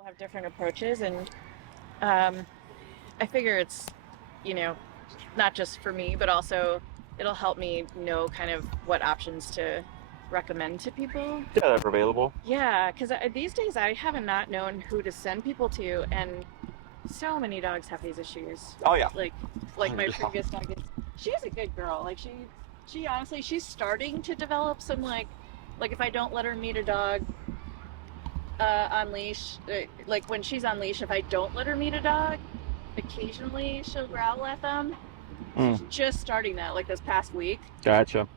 People have different approaches, and um, I figure it's, you know, not just for me, but also it'll help me know kind of what options to recommend to people. Yeah, that are available. Yeah, because these days I haven't not known who to send people to, and so many dogs have these issues. Oh yeah. Like, like my previous dog is, she's a good girl. Like she honestly, she's starting to develop some like if I don't let her meet a dog on leash, like when she's on leash, if I don't let her meet a dog, occasionally she'll growl at them. She's Mm, just starting that like this past week, gotcha.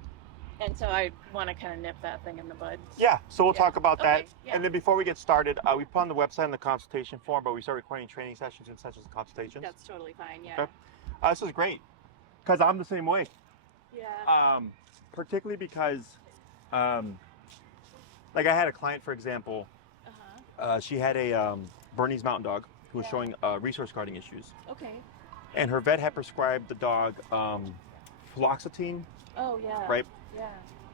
and so I want to kind of nip that thing in the bud. Yeah, so we'll Yeah. talk about Okay. that. Yeah. And then before we get started, we put on the website in the consultation form, but we start recording training sessions and sessions and consultations. That's totally fine. Yeah. Okay. This is great because I'm the same way. Yeah. Particularly because, um, like I had a client, for example, Uh-huh. she had a Bernese Mountain Dog who was Yeah. showing resource guarding issues. Okay. And her vet had prescribed the dog fluoxetine, Oh yeah. right? Yeah.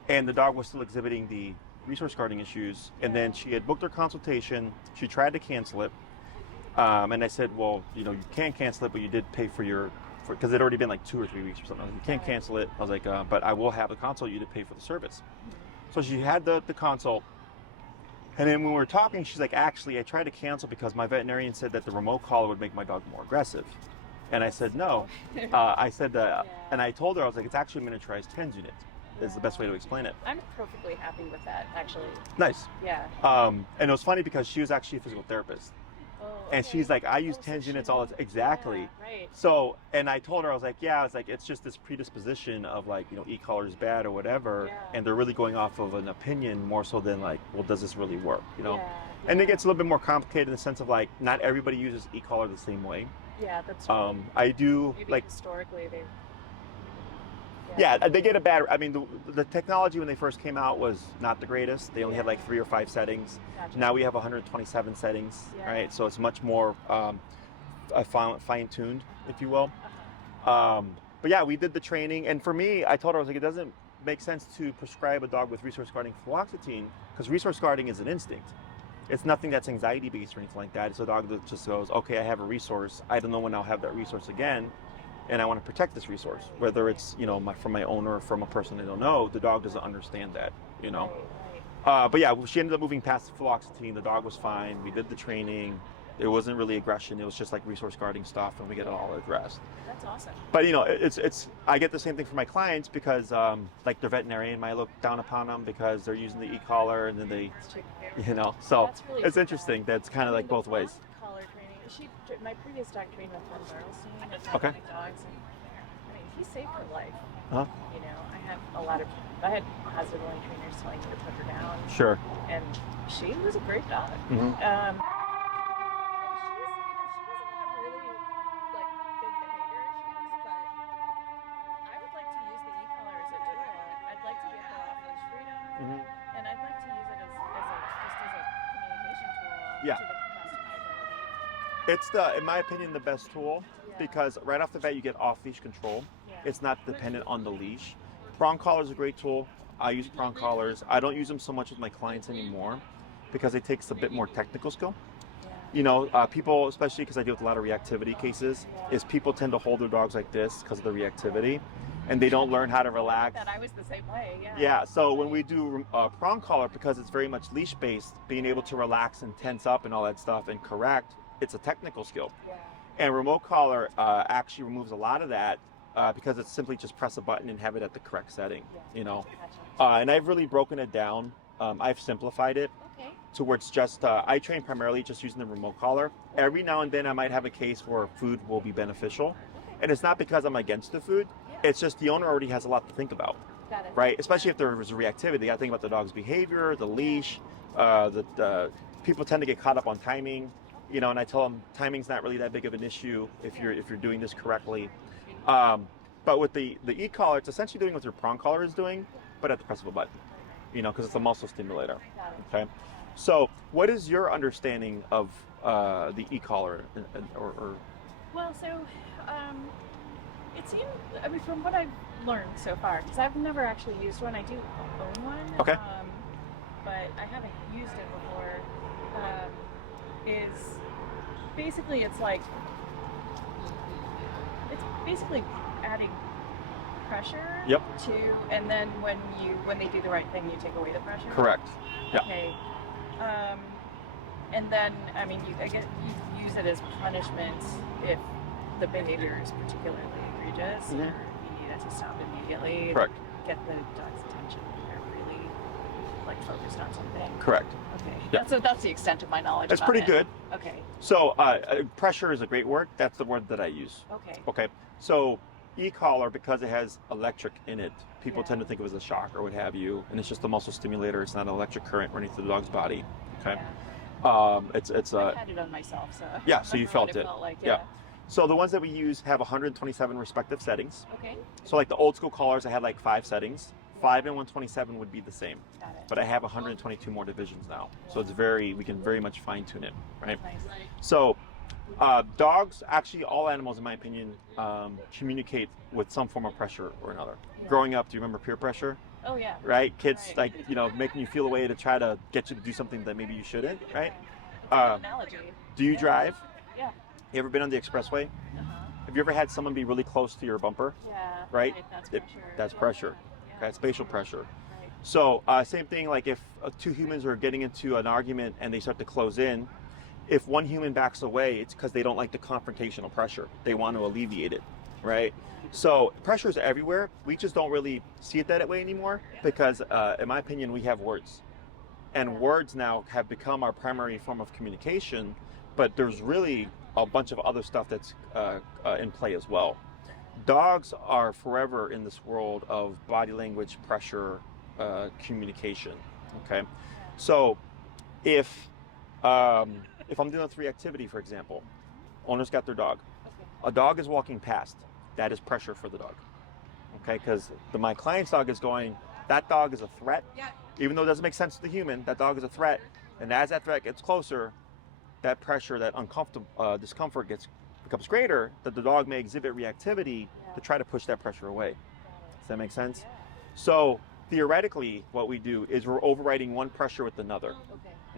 And the dog was still exhibiting the resource guarding issues. And then Yeah. she had booked her consultation. She tried to cancel it. And I said, well, you know, you can't cancel it, but you did pay for your, because it had already been like 2 or 3 weeks or something. You can't Right. cancel it. I was like, but I will have the consult. You did pay for the service. Mhm. So she had the consult. And then when we were talking, she's like, actually, I tried to cancel because my veterinarian said that the remote collar would make my dog more aggressive. And I said, no. I said, Yeah. and I told her, I was like, it's actually a miniaturized TENS unit, is the best way to explain it. I'm perfectly happy with that, actually. Nice. Yeah. And it was funny because she was actually a physical therapist. Oh, And okay. she's like, I use Oh, so TENS she units all the knows. time. Exactly. Yeah, right. So, and I told her, I was like, yeah, it's just this predisposition of like, you know, e-collar is bad or whatever. Yeah. And they're really going off of an opinion more so than like, well, does this really work, you know? Yeah. And it Yeah. gets a little bit more complicated in the sense of like, not everybody uses e-collar the same way. Yeah, that's right. I do Maybe like, historically they. yeah, they get a bad, I mean, the technology when they first came out was not the greatest. They only had like 3 or 5 settings. Gotcha. Now we have 127 settings, Yeah. right? So it's much more fine-tuned, if you will. Uh-huh. But yeah, we did the training, and for me, I told her, I was like, it doesn't make sense to prescribe a dog with resource guarding fluoxetine because resource guarding is an instinct. It's nothing that's anxiety based or anything like that. It's a dog that just goes, okay, I have a resource. I don't know when I'll have that resource again, and I want to protect this resource. Whether it's, you know, from my owner or from a person I don't know, the dog doesn't understand that, you know. Right. But yeah, she ended up moving past the fluoxetine. The dog was fine. We did the training. There wasn't really aggression. It was just like resource guarding stuff, and we get it all addressed. That's awesome. But you know, it's I get the same thing for my clients because like their veterinarian might look down upon them because they're using the e-collar, and then they, It's taken care of. you know, so That's really it's cool. interesting. That's kind of like The both ways. Collar training. My previous dog trained with Von Bartelstein and Okay. other dogs, and I mean, he saved her life. Huh? You know, I had positive willing trainers telling me to put her down, Sure. and she was a great dog. Hmm. And she doesn't have really like big behavior issues, but I would like to use the e-collar as a tool. I'd like to give her off-leash freedom, Hmm. and I'd like to use it as a communication tool Yeah. to the customer. It's in my opinion, the best tool because right off the bat you get off-leash control. Yeah. It's not dependent on the leash. Prong collar is a great tool. I use prong collars. I don't use them so much with my clients anymore because it takes a bit more technical skill. You know, people, especially because I deal with a lot of reactivity cases, is people tend to hold their dogs like this because of the reactivity, and they don't learn how to relax. That I was the same way. Yeah. Yeah, so when we do prong collar, because it's very much leash based, being able to relax and tense up and all that stuff and correct, it's a technical skill. Yeah. And remote collar actually removes a lot of that because it's simply just press a button and have it at the correct setting, Yeah. you know. Gotcha. And I've really broken it down. I've simplified it Okay. to where it's just, I train primarily just using the remote collar. Every now and then I might have a case where food will be beneficial. And it's not because I'm against the food. Yeah. It's just the owner already has a lot to think about, Got it. right? Especially if there was a reactivity. I think about the dog's behavior, the leash, the people tend to get caught up on timing, you know, and I tell them timing's not really that big of an issue if you're doing this correctly. But with the e-collar, it's essentially doing what your prong collar is doing, but at the press of a button, you know, because it's a muscle stimulator. Got it. Okay. So, what is your understanding of the e-collar, or Well, so it seemed, I mean, from what I've learned so far, because I've never actually used one. I do own one. Okay. But I haven't used it before. is basically it's basically adding pressure Yep. to, and then when they do the right thing, you take away the pressure. Correct. Yeah. Okay. And then I mean, I guess you use it as punishment if the behavior is particularly egregious, or you need it to stop immediately. Correct. Get the dog's attention. They're really like focused on something. Correct. Okay. Yeah. That's the extent of my knowledge. That's about pretty it. good. Okay. So pressure is a great word. That's the word that I use. Okay. Okay. So e-collar, because it has electric in it, people Yeah. tend to think of it as a shock or what have you, and it's just a muscle stimulator. It's not an electric current running through the dog's body. Okay. Yeah. It's I've had it on myself, so. Yeah, so you I know felt what it. Felt like, Yeah. So the ones that we use have 127 respective settings. Okay. So like the old school collars, I had like 5 settings. 5 and 127 would be the same, Got it. but I have 122 more divisions now. So it's we can very much fine tune it, right? Nice. So dogs, actually all animals in my opinion, communicate with some form of pressure or another. Yeah. Growing up, do you remember peer pressure? Oh yeah. Right? Kids Right. like, making you feel a way to try to get you to do something that maybe you shouldn't, right? It's a good analogy. Do you drive? Yeah. You ever been on the expressway? Uh-huh. Have you ever had someone be really close to your bumper? Yeah. Right? That's It- pressure. That's pressure. Yeah. That's spatial pressure. Right. So same thing, like if two humans are getting into an argument and they start to close in, if one human backs away, it's because they don't like the confrontational pressure. They want to alleviate it, right? So pressure is everywhere. We just don't really see it that way anymore because, in my opinion, we have words. And words now have become our primary form of communication, but there's really a bunch of other stuff that's in play as well. Dogs are forever in this world of body language, pressure, communication. Okay, so if I'm doing a 3 activity, for example, owner's got their dog. A dog is walking past. That is pressure for the dog. Okay, because my client's dog is going. That dog is a threat. Even though it doesn't make sense to the human, that dog is a threat. And as that threat gets closer, that pressure, that uncomfortable discomfort becomes greater, that the dog may exhibit reactivity to try to push that pressure away. Does that make sense? So theoretically, what we do is we're overriding one pressure with another,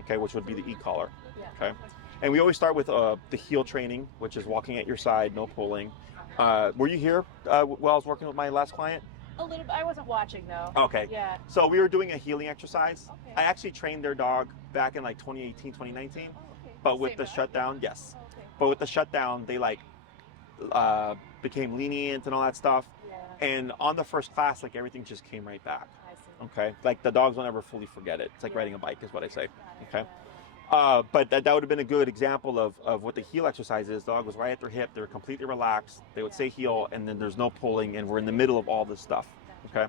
okay, which would be the e-collar, okay? And we always start with the heel training, which is walking at your side, no pulling. Were you here while I was working with my last client? A little bit. I wasn't watching though. Okay. Yeah. So we were doing a healing exercise. Okay. I actually trained their dog back in like 2018, 2019. Oh, okay. But with Same the dog? shutdown, yes. Oh, okay. But with the shutdown, they became lenient and all that stuff. Yeah. And on the first class, like everything just came right back. I see. Okay. Like the dogs will never fully forget it. It's like riding a bike is what I say. Got it. Okay. But that would have been a good example of what the heel exercise is. The dog was right at their hip. They were completely relaxed. They would say heel, and then there's no pulling, and we're in the middle of all this stuff. Okay.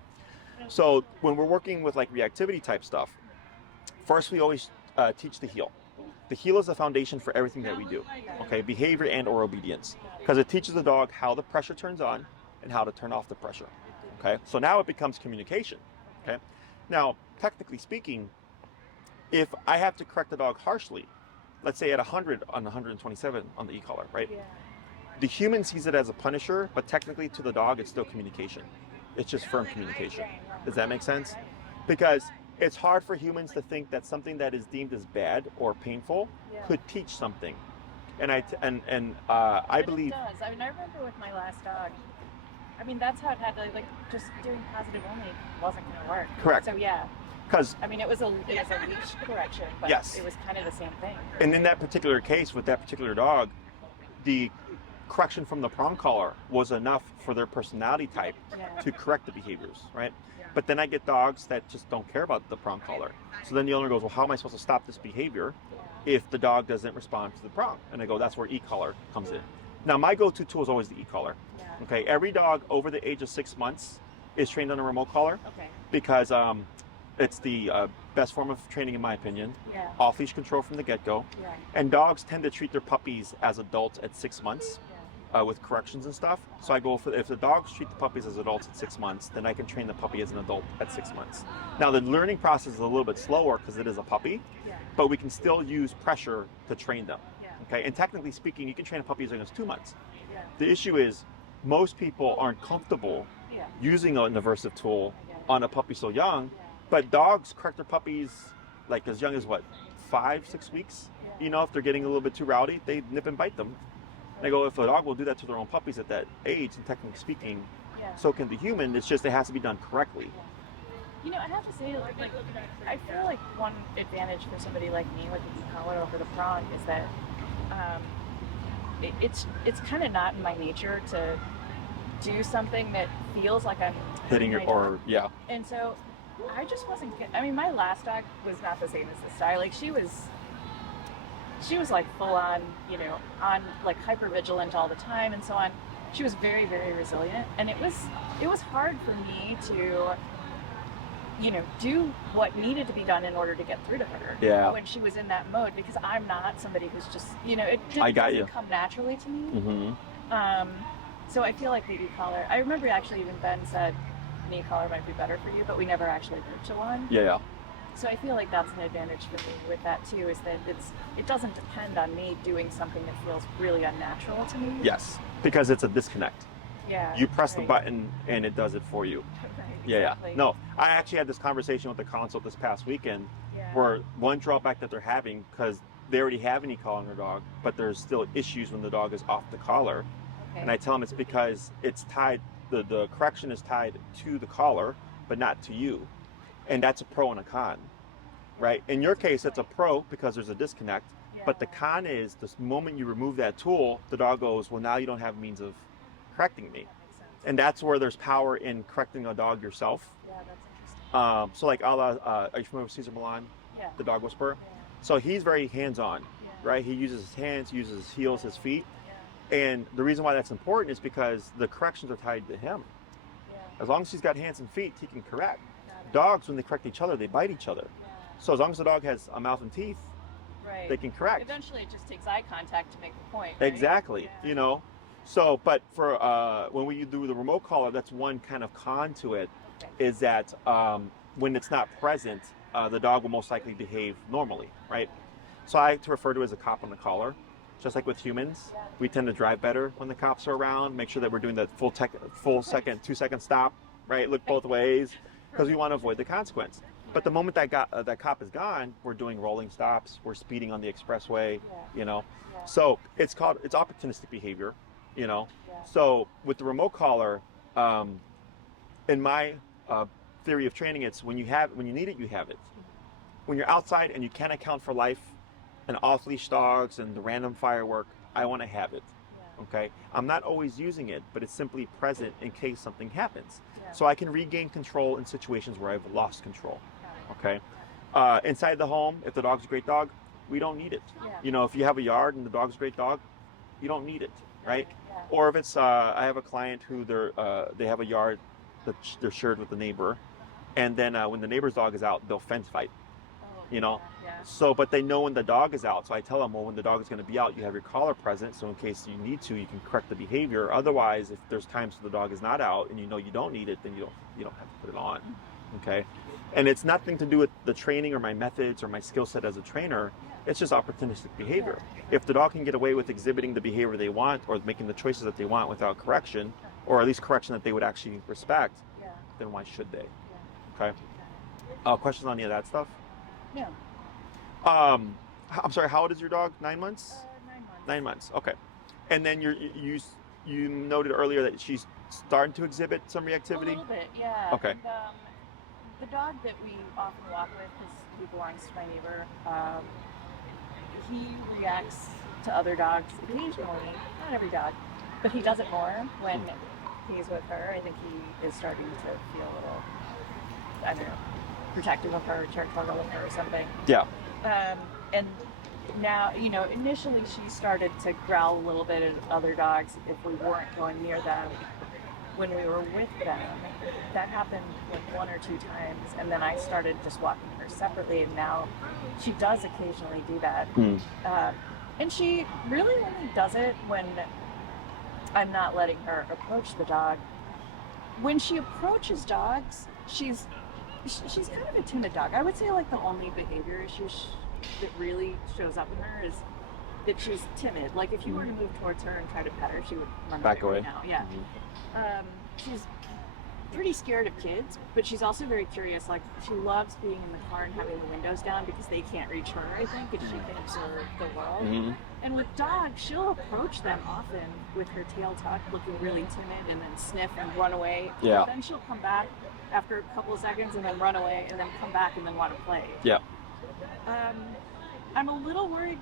So when we're working with like reactivity type stuff, first we always teach the heel. The heel is the foundation for everything that we do. Okay, behavior and or obedience, because it teaches the dog how the pressure turns on and how to turn off the pressure. Okay. So now it becomes communication. Okay. Now, technically speaking, if I have to correct the dog harshly, let's say at 100 on 127 on the e-collar, right? Yeah. The human sees it as a punisher, but technically to the dog, it's still communication. It's just firm communication. Does that make sense? Because it's hard for humans to think that something that is deemed as bad or painful could teach something. And I But believe. it does. I mean, I remember with my last dog. I mean, that's how it had to like just doing positive only wasn't going to work. Correct. So yeah. Because I mean, it was a leash correction, but Yes. it was kind of the same thing. and in that particular case with that particular dog, the correction from the prong collar was enough for their personality type Yeah. to correct the behaviors, right? But then I get dogs that just don't care about the prong collar. So then the owner goes, well, how am I supposed to stop this behavior if the dog doesn't respond to the prong? And I go, that's where e-collar comes in. Now, my go-to tool is always the e-collar. Yeah. Okay, every dog over the age of 6 months is trained on a remote collar Okay. because it's the best form of training in my opinion. Yeah. Off-leash control from the get-go. Yeah. And dogs tend to treat their puppies as adults at 6 months. With corrections and stuff. So I go for, if the dogs treat the puppies as adults at 6 months, then I can train the puppy as an adult at 6 months. Now the learning process is a little bit slower because it is a puppy, Yeah. but we can still use pressure to train them. Yeah. Okay, and technically speaking, you can train a puppy as young as 2 months. Yeah. The issue is most people aren't comfortable Yeah. using an aversive tool I get it. on a puppy so young, Yeah. but dogs correct their puppies like as young as what, 5, 6 weeks? Yeah. you know, if they're getting a little bit too rowdy, they nip and bite them. And I go, if a dog will do that to their own puppies at that age, and technically speaking, so can the human. It's just it has to be done correctly. You know, I have to say, like I feel like one advantage for somebody like me with the e-collar over the prong is that it's kind of not in my nature to do something that feels like I'm Hitting your, or, yeah. And so I just wasn't I mean, my last dog was not the same as this dog. Like, she was like full on, you know, on like hyper vigilant all the time and so on. She was very, very resilient, and it was hard for me to, you know, do what needed to be done in order to get through to her when she was in that mode, because I'm not somebody who's just, you know, it doesn't come naturally to me. So I feel like the e-collar, I remember actually even Ben said an e-collar might be better for you, but we never actually moved to one. So I feel like that's an advantage for me with that too, is that it doesn't depend on me doing something that feels really unnatural to me. Yes, because it's a disconnect. Yeah. You press the button and it does it for you. Exactly. No, I actually had this conversation with the consult this past weekend where one drawback that they're having, because they already have an e-collar on their dog, but there's still issues when the dog is off the collar. And I tell them it's because it's tied, the correction is tied to the collar, but not to you. And that's a pro and a con, right? In your case, it's a pro because there's a disconnect, but the con is the moment you remove that tool, the dog goes, well, now you don't have means of correcting me. And that's where there's power in correcting a dog yourself. Yeah, that's interesting. So like, are you familiar with Cesar Milan, the dog whisperer? So he's very hands-on, right? He uses his hands, he uses his heels, his feet. And the reason why that's important is because the corrections are tied to him. As long as he's got hands and feet, he can correct. Dogs, when they correct each other, they bite each other. So as long as the dog has a mouth and teeth, they can correct. Eventually it just takes eye contact to make the point, right? Exactly, you know. So, but for when we do the remote collar, that's one kind of con to it, is that when it's not present, the dog will most likely behave normally, right? So I like to refer to it as a cop on the collar. Just like with humans, we tend to drive better when the cops are around, make sure that we're doing the full second, 2-second stop, right? Look both ways, because we want to avoid the consequence. But the moment that cop is gone, we're doing rolling stops, we're speeding on the expressway, you know. So it's opportunistic behavior, you know. So with the remote collar, in my theory of training, it's when you need it, you have it. When you're outside and you can't account for life and off-leash dogs and the random firework, I want to have it. Okay, I'm not always using it, but it's simply present in case something happens. So I can regain control in situations where I've lost control. Okay, inside the home, if the dog's a great dog, we don't need it. You know, if you have a yard and the dog's a great dog, you don't need it, right? Or if it's, I have a client who they have a yard that they're shared with the neighbor, and then when the neighbor's dog is out, they'll fence fight. You know, so, but they know when the dog is out. So I tell them, well, when the dog is going to be out, you have your collar present. So in case you need to, you can correct the behavior. Otherwise, if there's times the dog is not out and you know you don't need it, then you don't have to put it on. Okay. And it's nothing to do with the training or my methods or my skill set as a trainer. It's just opportunistic behavior. If the dog can get away with exhibiting the behavior they want or making the choices that they want without correction, or at least correction that they would actually respect, then why should they? Okay. Questions on any of that stuff? No. I'm sorry, how old is your dog? 9 months? 9 months. 9 months, okay. And then you noted earlier that she's starting to exhibit some reactivity? A little bit, yeah. Okay. And, the dog that we often walk with, because he belongs to my neighbor, he reacts to other dogs occasionally, not every dog, but he does it more when he's with her. I think he is starting to feel a little, I don't know, protective of her, territorial of her or something. Yeah. And now, you know, initially she started to growl a little bit at other dogs if we weren't going near them. When we were with them, that happened like 1 or 2 times, and then I started just walking her separately, and now she does occasionally do that. And she really only does it when I'm not letting her approach the dog. When she approaches dogs, she's kind of a timid dog. I would say like the only behavior issue that really shows up in her is that she's timid. Like if you were to move towards her and try to pet her, she would run back away. Now. Yeah. pretty scared of kids, but she's also very curious. Like, she loves being in the car and having the windows down because they can't reach her, I think, and she can observe the world. Mm-hmm. And with dogs, she'll approach them often with her tail tucked, looking really timid, and then sniff and run away. Yeah. But then she'll come back after a couple of seconds and then run away and then come back and then want to play. Yeah. I'm a little worried.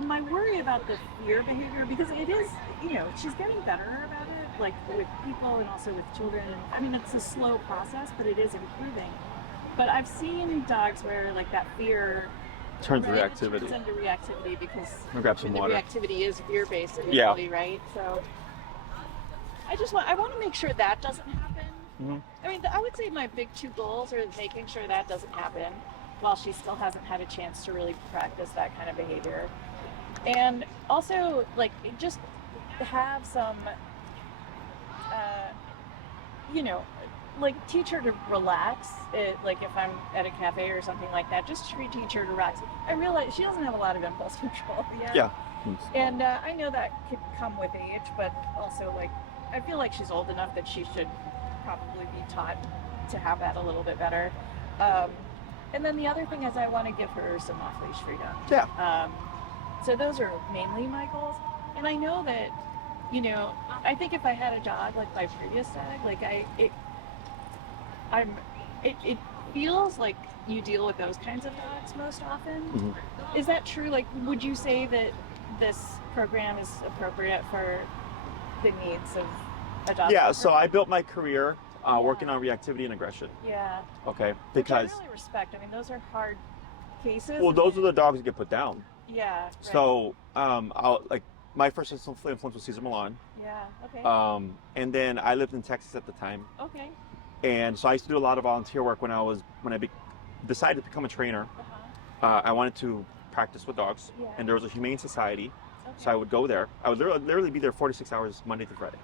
My worry about the fear behavior, because it is, she's getting better about it, like with people and also with children. I mean, it's a slow process, but it is improving. But I've seen dogs where like that fear turns into reactivity because grab some water. The reactivity is fear-based initially, right? So I want to make sure that doesn't happen. Mm-hmm. I mean, I would say my big two goals are making sure that doesn't happen while she still hasn't had a chance to really practice that kind of behavior. And also, like, just have some, like, teach her to relax. Like, if I'm at a cafe or something like that, just teach her to relax. I realize she doesn't have a lot of impulse control yet. Yeah. And I know that could come with age, but also, like, I feel like she's old enough that she should probably be taught to have that a little bit better. And then the other thing is I want to give her some off-leash freedom. Yeah. So those are mainly my goals. And I know that, I think if I had a dog like my previous dog, like it feels like you deal with those kinds of dogs most often. Mm-hmm. Is that true? Like, would you say that this program is appropriate for the needs of a dog? Yeah, so I built my career working on reactivity and aggression. Yeah. Okay, Which I because really respect. I mean, those are hard cases. well, those are the dogs that get put down. Yeah. Right. So, my first influence was Cesar Millan. Yeah. Okay. And then I lived in Texas at the time. Okay. And so I used to do a lot of volunteer work when I decided to become a trainer. I wanted to practice with dogs, Yeah. and there was a humane society, Okay. so I would go there. I would literally be there 46 hours Monday through Friday,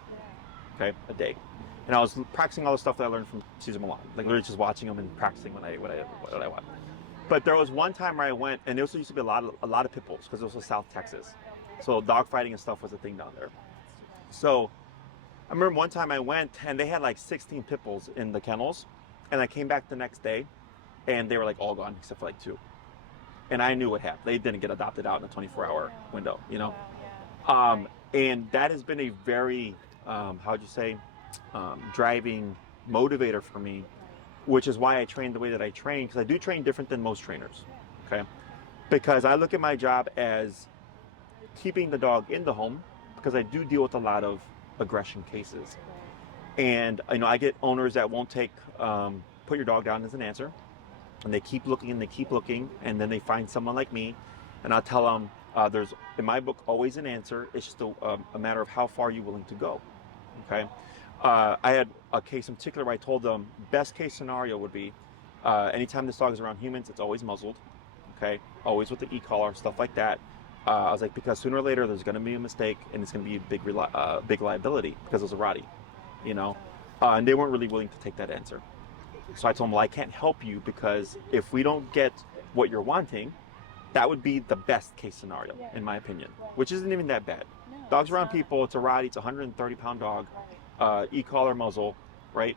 Yeah. okay, a day. And I was practicing all the stuff that I learned from Cesar Millan, like literally just watching him and practicing what I want. But there was one time where I went, and there also used to be a lot of pit bulls because it was in South Texas, so dog fighting and stuff was a thing down there. So I remember one time I went, and they had like 16 pit bulls in the kennels, and I came back the next day, and they were like all gone except for like 2. And I knew what happened. They didn't get adopted out in a 24-hour window, And that has been a very, driving motivator for me, which is why I train the way that I train, because I do train different than most trainers, okay? Because I look at my job as keeping the dog in the home, because I do deal with a lot of aggression cases. And I get owners that won't take put your dog down as an answer, and they keep looking and they keep looking, and then they find someone like me, and I'll tell them there's, in my book, always an answer. It's just a matter of how far you're willing to go, okay? I had a case in particular where I told them best case scenario would be anytime this dog is around humans, it's always muzzled, okay? Always with the e-collar, stuff like that. I was like, because sooner or later there's going to be a mistake, and it's going to be a big liability because it was a Rottie, and they weren't really willing to take that answer. So I told them, well, I can't help you, because if we don't get what you're wanting, that would be the best case scenario, in my opinion, which isn't even that bad. No, Dogs around not. people, it's a Rottie, it's a 130-pound dog, Right. e-collar muzzle, right?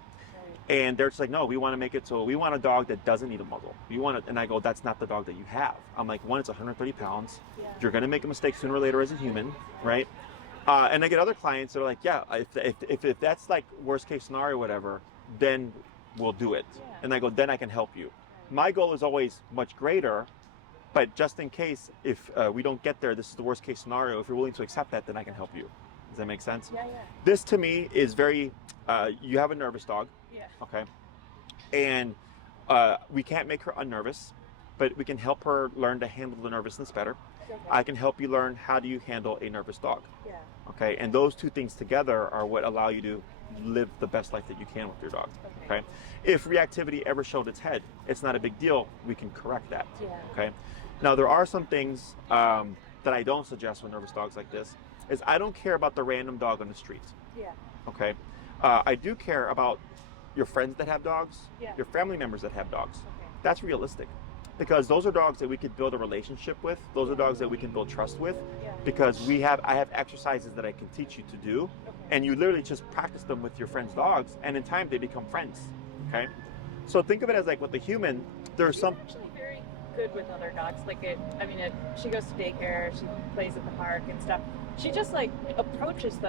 And they're just like, no, we want to make it so we want a dog that doesn't need a muzzle. And I go, that's not the dog that you have. I'm like, one, it's 130 pounds. Yeah. You're going to make a mistake sooner or later as a human, right? And I get other clients that are like, yeah, if that's like worst case scenario, whatever, then we'll do it. Yeah. And I go, then I can help you. My goal is always much greater, but just in case, if we don't get there, this is the worst case scenario. If you're willing to accept that, then I can help you. Does that make sense? Yeah. This to me is very, you have a nervous dog, Yeah. okay? And we can't make her unnervous, but we can help her learn to handle the nervousness better. Okay. I can help you learn how do you handle a nervous dog, Yeah. okay? And those two things together are what allow you to live the best life that you can with your dog, okay? If reactivity ever showed its head, it's not a big deal. We can correct that, Yeah. okay? Now, there are some things that I don't suggest with nervous dogs like this, is I don't care about the random dog on the street, Yeah. okay? I do care about your friends that have dogs, Yeah. your family members that have dogs. Okay. That's realistic, because those are dogs that we could build a relationship with. Those are dogs that we can build trust with, Yeah. because I have exercises that I can teach you to do, Okay. and you literally just practice them with your friends' dogs, and in time they become friends. Okay, so think of it as like with the human, there's some. She's actually very good with other dogs. She goes to daycare, she plays at the park and stuff. She just like approaches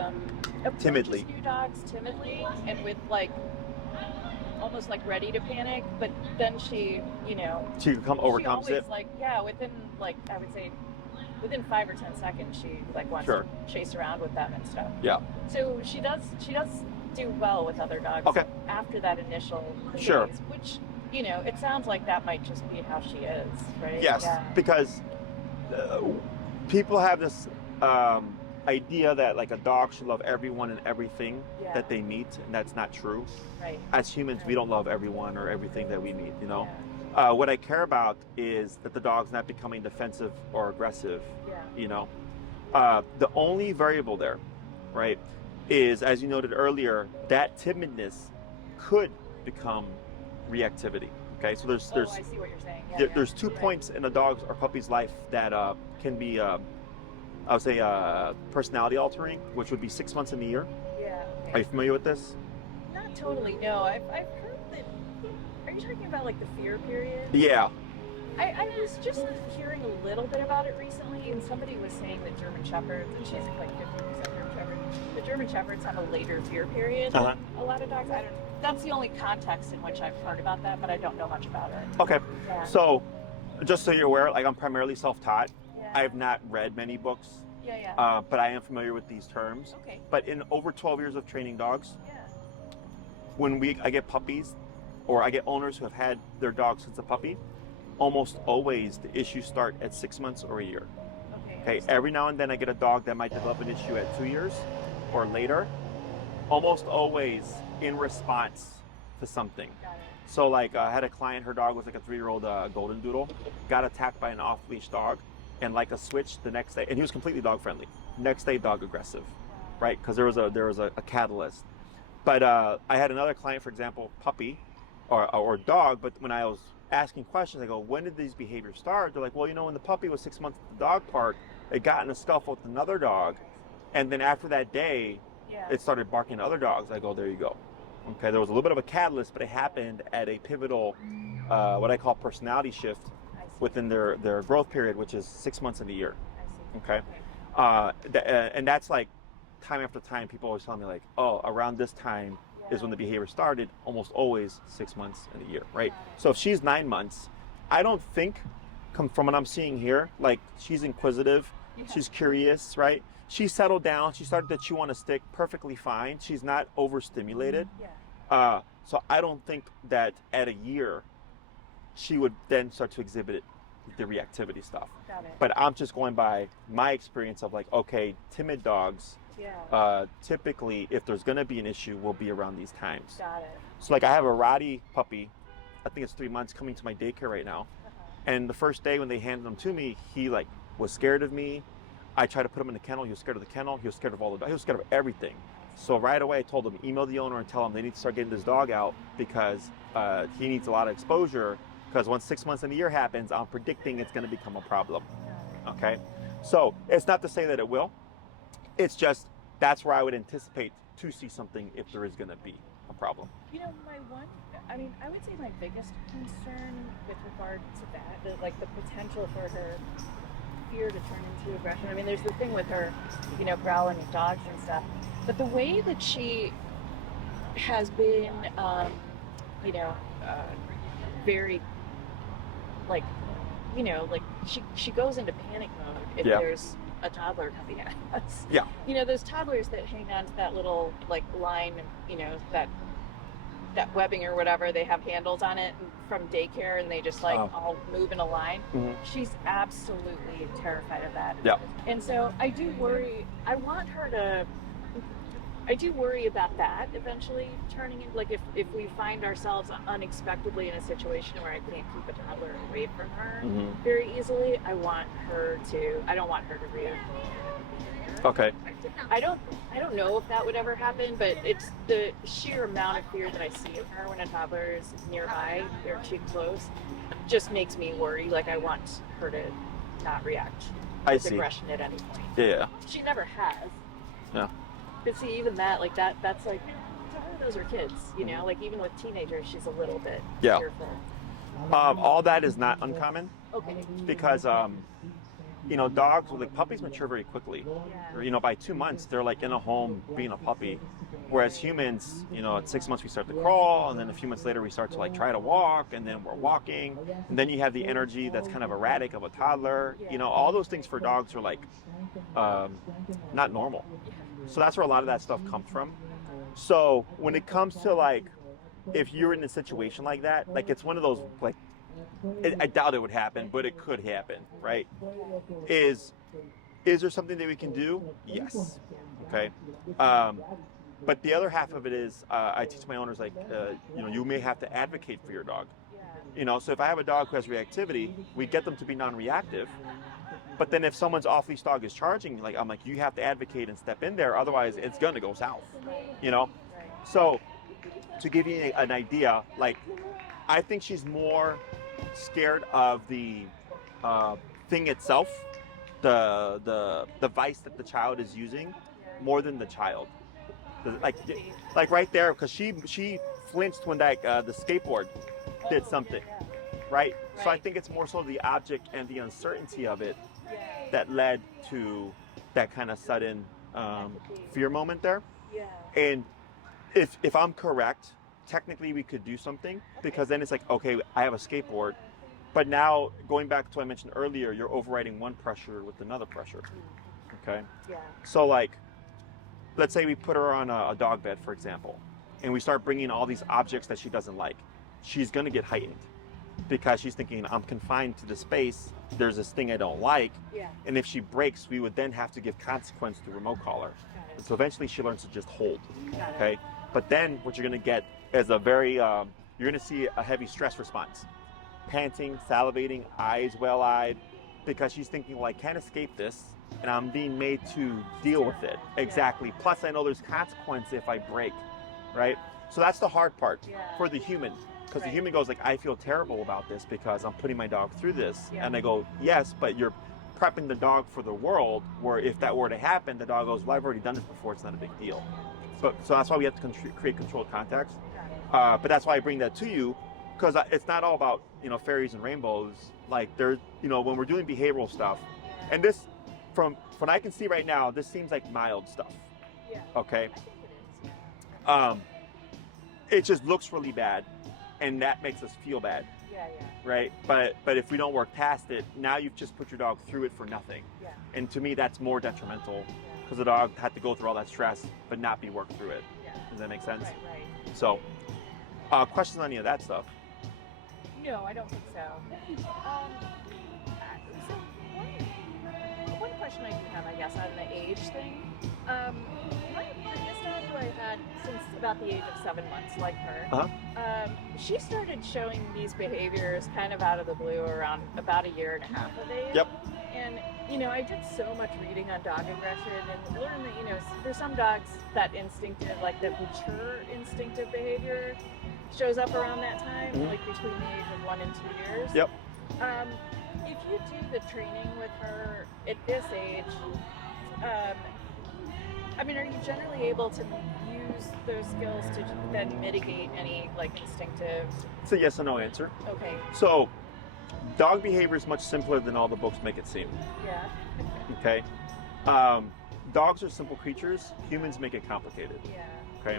timidly. New dogs timidly and with like almost like ready to panic, but then she overcomes it. Like within like I would say within 5 or 10 seconds she like wants to chase around with them and stuff. Yeah. So she does do well with other dogs after that initial phase, which it sounds like that might just be how she is, right? Yes, because people have this idea that like a dog should love everyone and everything that they meet, and that's not true. Right. As humans, we don't love everyone or everything that we meet, What I care about is that the dog's not becoming defensive or aggressive, The only variable there, right, is, as you noted earlier, that timidness could become reactivity. Okay, so there's I see what you're saying. There's 2 points in a dog's or puppy's life that can be I would say personality altering, which would be 6 months in the year. Yeah. Okay. Are you familiar with this? Not totally. No, I've heard that. Are you talking about like the fear period? Yeah. I was just hearing a little bit about it recently, and somebody was saying that German Shepherds, and she's like 50% German Shepherd, the German Shepherds have a later fear period than a lot of dogs. That's the only context in which I've heard about that, but I don't know much about it. Okay. Yeah. So, just so you're aware, like I'm primarily self-taught. Yeah. I have not read many books. Yeah. But I am familiar with these terms. Okay. But in over 12 years of training dogs, Yeah. when I get puppies, or I get owners who have had their dog since a puppy, almost always the issues start at 6 months or a year. Okay. Every now and then I get a dog that might develop an issue at 2 years or later. Almost always in response to something. Got it. So like I had a client, her dog was like a 3-year-old golden doodle, got attacked by an off-leash dog, and like a switch the next day, and he was completely dog friendly. Next day, dog aggressive, right? Because there was a catalyst. But I had another client, for example, puppy or dog, but when I was asking questions, I go, when did these behaviors start? They're like, well, when the puppy was 6 months at the dog park, it got in a scuffle with another dog, and then after that day, it started barking at other dogs. I go, there you go. Okay, there was a little bit of a catalyst, but it happened at a pivotal, what I call personality shift within their growth period, which is 6 months in a year. I see. Okay. And that's like time after time, people always tell me like, oh, around this time is when the behavior started, almost always 6 months in a year, right? So if she's 9 months, I don't think, from what I'm seeing here, like she's inquisitive, she's curious, right? She settled down, she started to chew on a stick perfectly fine. She's not overstimulated. So I don't think that at a year, she would then start to exhibit the reactivity stuff. Got it. But I'm just going by my experience of like, okay, timid dogs, typically, if there's going to be an issue, will be around these times. Got it. So like I have a Rottie puppy, I think it's 3 months, coming to my daycare right now. And the first day when they handed him to me, he like was scared of me. I tried to put him in the kennel. He was scared of the kennel. He was scared of all the dogs. He was scared of everything. So right away I told him, email the owner and tell him they need to start getting this dog out because he needs a lot of exposure. Because once 6 months in a year happens, I'm predicting it's going to become a problem. Okay? So it's not to say that it will. It's just that's where I would anticipate to see something if there is going to be a problem. I would say my biggest concern with regard to that, like the potential for her fear to turn into aggression. I mean, there's the thing with her, growling at dogs and stuff. But the way that she has been, very, she goes into panic mode if there's a toddler coming at us. Yeah. Those toddlers that hang on to that little line, that webbing or whatever, they have handles on it from daycare, and they just all move in a line. Mm-hmm. She's absolutely terrified of that. Yeah. And so I do worry. I do worry about that eventually turning into, like, if we find ourselves unexpectedly in a situation where I can't keep a toddler away from her very easily, I don't want her to react. Okay. I don't know if that would ever happen, but it's the sheer amount of fear that I see in her when a toddler is nearby, they're too close, just makes me worry. Like, I want her to not react with aggression at any point. Yeah. She never has. Yeah. But see, even that, like that's like, those are kids, you know. Like even with teenagers, she's a little bit fearful. All that is not uncommon. Okay. Because you know, dogs, like puppies mature very quickly. Yeah. You know, by 2 months they're like in a home being a puppy, whereas humans, you know, at 6 months we start to crawl, and then a few months later we start to like try to walk, and then we're walking, and then you have the energy that's kind of erratic of a toddler. You know, all those things for dogs are like not normal. So that's where a lot of that stuff comes from. So when it comes to like, if you're in a situation like that, like it's one of those like, I doubt it would happen, but it could happen, right? Is there something that we can do? Yes. Okay. But the other half of it is, I teach my owners, like, you know, you may have to advocate for your dog. You know, so if I have a dog who has reactivity, we get them to be non-reactive. But then if someone's off-leash dog is charging, like, I'm like, you have to advocate and step in there, otherwise it's gonna go south. You know. So to give you an idea, like, I think she's more scared of the thing itself, the device that the child is using, more than the child. Like right there, because she flinched when that the skateboard did something, right? So I think it's more so the object and the uncertainty of it that led to that kind of sudden fear moment there. And if I'm correct, technically we could do something, because then it's like, okay, I have a skateboard, but now going back to what I mentioned earlier, you're overriding one pressure with another pressure. Okay. So like, let's say we put her on a dog bed, for example, and we start bringing all these objects that she doesn't like. She's going to get heightened because she's thinking, I'm confined to the space. There's this thing I don't like. And if she breaks, we would then have to give consequence to remote collar. So eventually she learns to just hold. Okay. But then what you're going to get is a very, you're going to see a heavy stress response. Panting, salivating, eyes well-eyed, because she's thinking, well, I can't escape this, and I'm being made to deal with it. Exactly. Plus, I know there's consequence if I break, right? So that's the hard part for the human, because the human goes like, I feel terrible about this because I'm putting my dog through this. And I go, yes, but you're prepping the dog for the world, where if that were to happen, the dog goes, well, I've already done this before, it's not a big deal. So that's why we have to create controlled context. But that's why I bring that to you, because it's not all about, you know, fairies and rainbows. Like, there's, you know, when we're doing behavioral stuff, and this, from what I can see right now, this seems like mild stuff. Okay. It just looks really bad, and that makes us feel bad. Right. But if we don't work past it, now you've just put your dog through it for nothing. And to me, that's more detrimental, because the dog had to go through all that stress, but not be worked through it. Does that make sense? So, questions on any of that stuff? No, I don't think so. So one question I do have, I guess, on the age thing. My previous dog, who I had since about the age of 7 months, like her, she started showing these behaviors kind of out of the blue around about 1.5 years of age. And, you know, I did so much reading on dog aggression and learned that, you know, for some dogs, that instinctive, like the mature instinctive behavior shows up around that time, like between the age of 1 and 2 years. If you do the training with her at this age, I mean, are you generally able to use those skills to then mitigate any, like, instinctive? It's a yes or no answer. Okay. So, dog behavior is much simpler than all the books make it seem. Okay. Dogs are simple creatures. Humans make it complicated. Okay.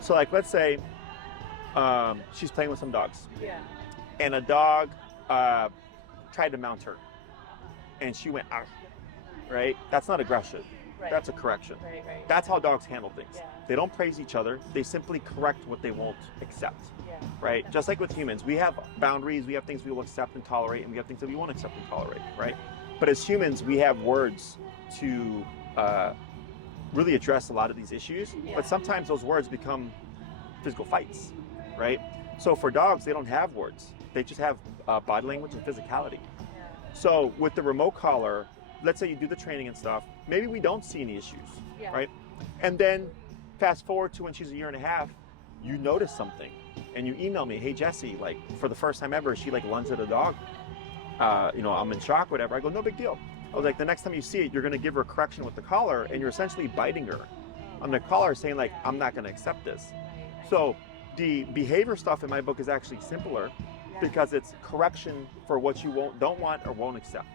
So, like, let's say she's playing with some dogs. And a dog tried to mount her, and she went, "Arr," right? That's not aggression. That's a correction. That's how dogs handle things. They don't praise each other. They simply correct what they won't accept. Right? Just like with humans, we have boundaries. We have things we will accept and tolerate, and we have things that we won't accept and tolerate. Right? But as humans, we have words to really address a lot of these issues. But sometimes those words become physical fights. Right? So for dogs, they don't have words. They just have body language and physicality. So with the remote collar, let's say you do the training and stuff, maybe we don't see any issues, right? And then fast forward to when she's 1.5 years, you notice something, and you email me, hey Jesse, like, for the first time ever, she like lunged at a dog. You know, I'm in shock, whatever. I go, no big deal. I was like, the next time you see it, you're gonna give her a correction with the collar, and you're essentially biting her, on their collar saying like, I'm not going to accept this. So the behavior stuff in my book is actually simpler because it's correction for what you don't want or won't accept.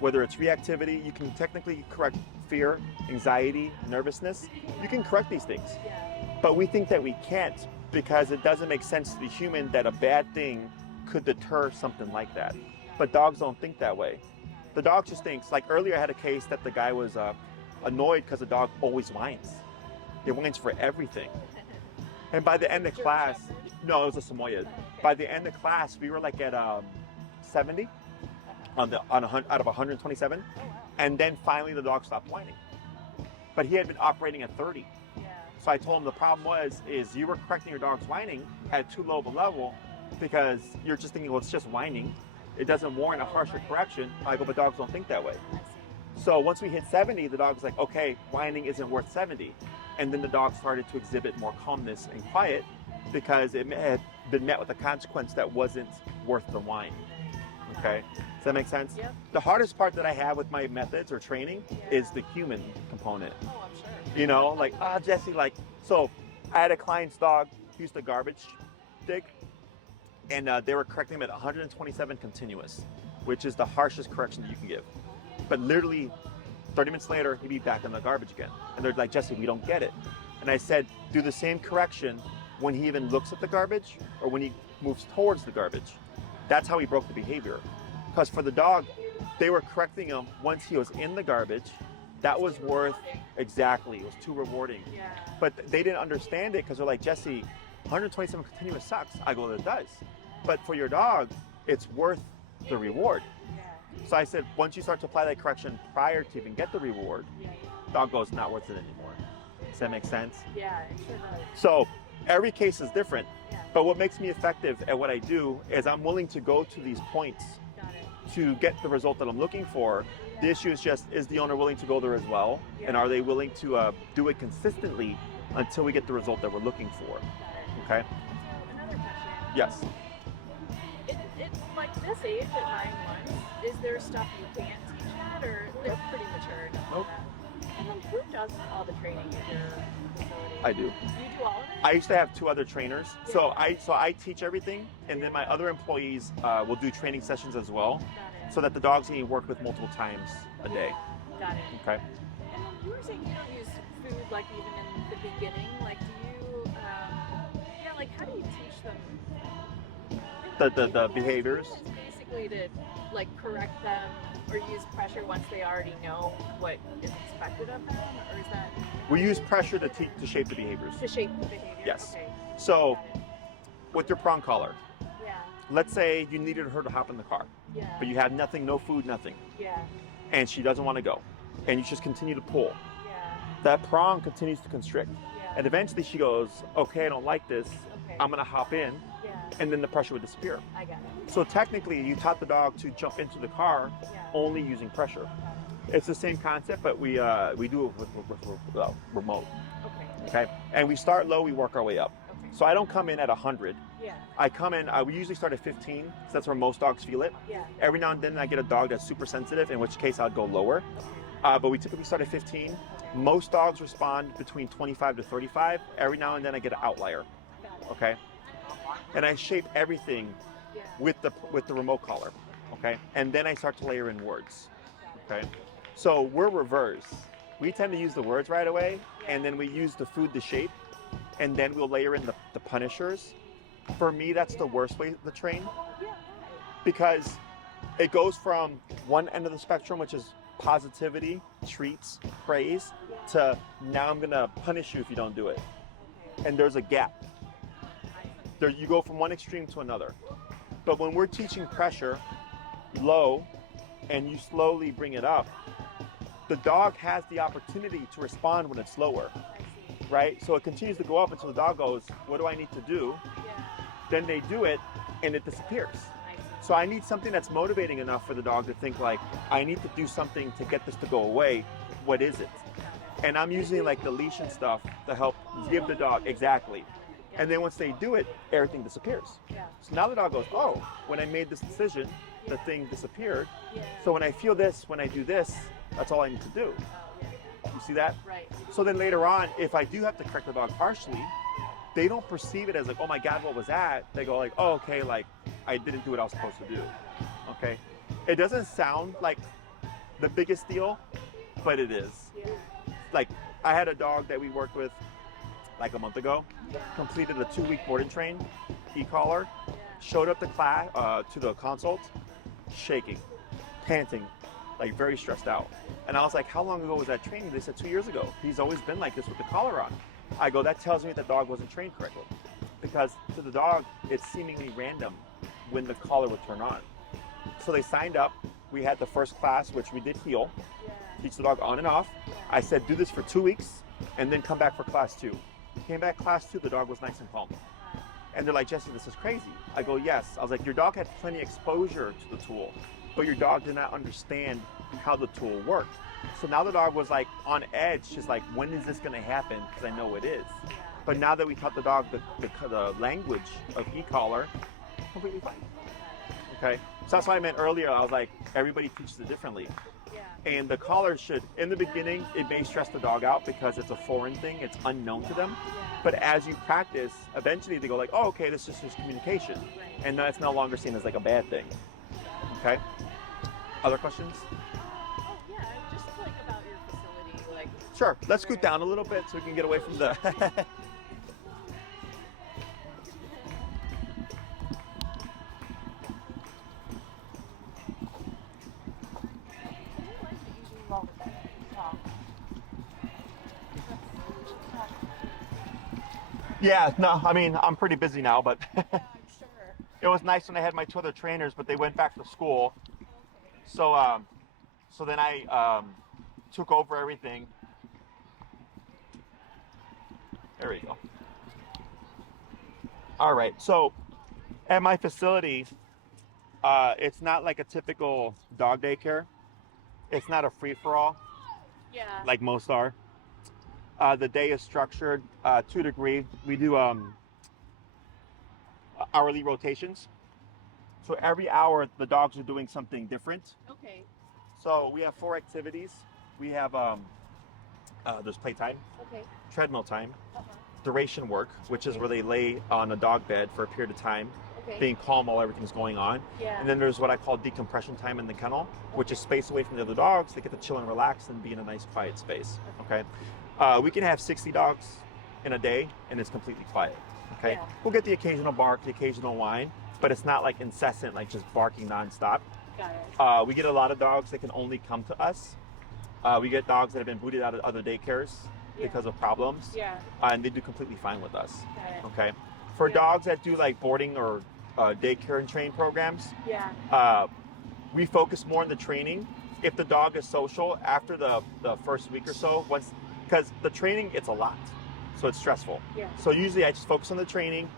Whether it's reactivity, you can technically correct fear, anxiety, nervousness. You can correct these things. But we think that we can't because it doesn't make sense to the human that a bad thing could deter something like that. But dogs don't think that way. The dog just thinks, like earlier I had a case that the guy was annoyed because the dog always whines. It whines for everything. And by the end of class, no, it was a Samoyed. By the end of class, we were like at 70 out of 127. And then finally the dog stopped whining. But he had been operating at 30. So I told him the problem is you were correcting your dog's whining at too low of a level because you're just thinking, well, it's just whining. It doesn't warrant a harsher correction. I go, but dogs don't think that way. So once we hit 70, the dog's like, okay, whining isn't worth 70. And then the dog started to exhibit more calmness and quiet because it had been met with a consequence that wasn't worth the whine. Okay, does that make sense? Yep. The hardest part that I have with my methods or training is the human component. Oh, I'm sure. You know, like, Jesse, like, so I had a client's dog, he used to garbage dig, and they were correcting him at 127 continuous, which is the harshest correction that you can give. But literally 30 minutes later, he'd be back in the garbage again. And they're like, Jesse, we don't get it. And I said, do the same correction when he even looks at the garbage or when he moves towards the garbage. That's how he broke the behavior. Because for the dog, they were correcting him once he was in the garbage. That was worth, exactly, it was too rewarding. Yeah. But they didn't understand it because they're like, Jesse, 127 continuous sucks. I go, it does. But for your dog, it's worth the reward. So I said, once you start to apply that correction prior to even get the reward, dog goes, not worth it anymore. Does that make sense? Yeah, it sure does. So every case is different. But what makes me effective at what I do is I'm willing to go to these points to get the result that I'm looking for. The issue is just, is the owner willing to go there as well? And are they willing to do it consistently until we get the result that we're looking for? Okay? Another question. Yes. It's like this age at 9 months, is there stuff you can't teach yet, or they're pretty mature? Nope. And then who does all the training at your facility? I do. You do all of it? I used to have 2 other trainers. So I teach everything, and then my other employees will do training sessions as well, Got it. so that the dogs can work with multiple times a day. Got it. Okay? And then you were saying you don't use food like even in the beginning. Like, do you, like how do you teach them? The behaviors. It's basically to like correct them or use pressure once they already know what is expected of them, or is that? We use pressure to shape the behaviors. To shape the behavior. Yes. Okay. So Got it. with your prong collar, Yeah. let's say you needed her to hop in the car, Yeah. but you have nothing, no food, nothing, Yeah. and she doesn't want to go, and you just continue to pull. Yeah. That prong continues to constrict, Yeah. and eventually she goes, okay, I don't like this, Okay. I'm gonna hop in, Yeah. and then the pressure would disappear. I got it. So technically, you taught the dog to jump into the car Yeah. only using pressure. It's the same concept, but we do it with remote. Okay. Okay, and we start low, we work our way up. Okay. So I don't come in at 100. Yeah. I come in, we usually start at 15, so that's where most dogs feel it. Yeah. Every now and then I get a dog that's super sensitive, in which case I'll go lower. But we typically start at 15. Okay. Most dogs respond between 25 to 35. Every now and then I get an outlier, Got it. okay? And I shape everything Yeah. with the remote collar, okay? And then I start to layer in words, okay? So we're reverse. We tend to use the words right away, and then we use the food to shape, and then we'll layer in the punishers. For me, that's the worst way to train, Yeah. because it goes from one end of the spectrum, which is positivity, treats, praise, to now I'm gonna punish you if you don't do it. And there's a gap. There, you go from one extreme to another. But when we're teaching pressure low and you slowly bring it up, the dog has the opportunity to respond when it's lower, I see. right? So it continues to go up until the dog goes, what do I need to do? Yeah. Then they do it and it disappears. I see. So I need something that's motivating enough for the dog to think like, I need to do something to get this to go away. What is it? And I'm using like the leash and stuff to help give the dog, exactly. And then once they do it, everything disappears. Yeah. So now the dog goes, oh, when I made this decision, the thing disappeared. Yeah. So when I feel this, when I do this, that's all I need to do. Oh, yeah. You see that? Right. So then later on, if I do have to correct the dog harshly, they don't perceive it as like, oh my God, what was that? They go like, oh, okay, like I didn't do what I was supposed to do. Okay. It doesn't sound like the biggest deal, but it is. Yeah. Like I had a dog that we worked with like a month ago, completed a 2-week board and train, e-collar, showed up to class, to the consult, shaking, panting, like very stressed out. And I was like, how long ago was that training? They said 2 years ago. He's always been like this with the collar on. I go, that tells me the dog wasn't trained correctly. Because to the dog, it's seemingly random when the collar would turn on. So they signed up. We had the first class, which we did heel, teach the dog on and off. I said, do this for 2 weeks and then come back for class 2. Came back class 2, the dog was nice and calm. And they're like, Jesse, this is crazy. I go, yes. I was like, your dog had plenty of exposure to the tool, but your dog did not understand how the tool worked. So now the dog was like on edge, just like, when is this gonna happen? Because I know it is. But now that we taught the dog the language of e-collar, completely fine. Okay, so that's why I meant earlier, I was like, everybody teaches it differently. And the collar should, in the beginning, it may stress the dog out because it's a foreign thing, it's unknown to them. But as you practice, eventually they go like, oh, okay, this is just communication. And that's no longer seen as like a bad thing. Okay? Other questions? Oh yeah, just like about your facility, like. Sure, let's scoot down a little bit so we can get away from the... Yeah, no, I mean, I'm pretty busy now, but I'm sure. it was nice when I had my 2 other trainers, but they went back to school. So, so then I took over everything. There we go. All right, so at my facility, it's not like a typical dog daycare. It's not a free-for-all Yeah. like most are. The day is structured to a degree. We do hourly rotations. So every hour, the dogs are doing something different. Okay. So we have 4 activities. We have, there's playtime, Okay. treadmill time, Uh-huh. duration work, which is where they lay on a dog bed for a period of time, Okay. being calm while everything's going on. Yeah. And then there's what I call decompression time in the kennel, which is space away from the other dogs. They get to chill and relax and be in a nice quiet space. Okay. We can have 60 dogs in a day and it's completely quiet. Okay. Yeah. We'll get the occasional bark, the occasional whine, but it's not like incessant, like just barking nonstop. Got it. We get a lot of dogs that can only come to us. We get dogs that have been booted out of other daycares because of problems. Yeah. And they do completely fine with us. Got it. Okay. For Yeah. dogs that do like boarding or daycare and train programs, Yeah. we focus more on the training. If the dog is social after the first week or so, once, because the training, it's a lot, so it's stressful. Yeah. So usually I just focus on the training.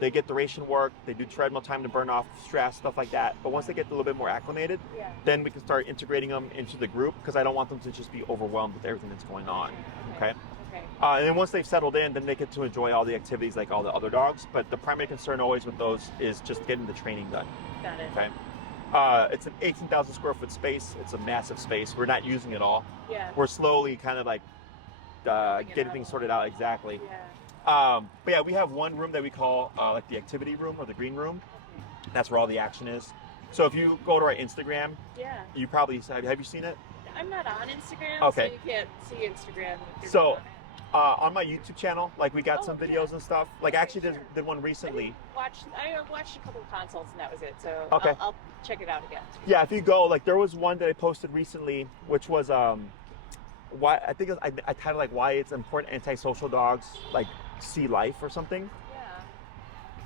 They get duration work, they do treadmill time to burn off stress, stuff like that. But once they get a little bit more acclimated, Yeah. then we can start integrating them into the group, because I don't want them to just be overwhelmed with everything that's going on. Okay. Okay. And then once they've settled in, then they get to enjoy all the activities like all the other dogs. But the primary concern always with those is just getting the training done. Got it. Okay. It's an 18,000 square foot space. It's a massive space. We're not using it all. Yeah. We're slowly kind of like getting things sorted out. Exactly. Yeah. But yeah, we have one room that we call like the activity room or the green room. That's where all the action is. So if you go to our Instagram, Yeah. you probably have you seen it? I'm not on Instagram, Okay. so you can't see Instagram. If you're So, not on it. On my YouTube channel, like we got Oh, some yeah. videos and stuff. Like I actually Sure. did one recently. I watched a couple of consults and that was it. So Okay. I'll check it out again. Yeah, if you go, like there was one that I posted recently, which was why I think it was, I titled like why it's important antisocial dogs like see life or something. Yeah.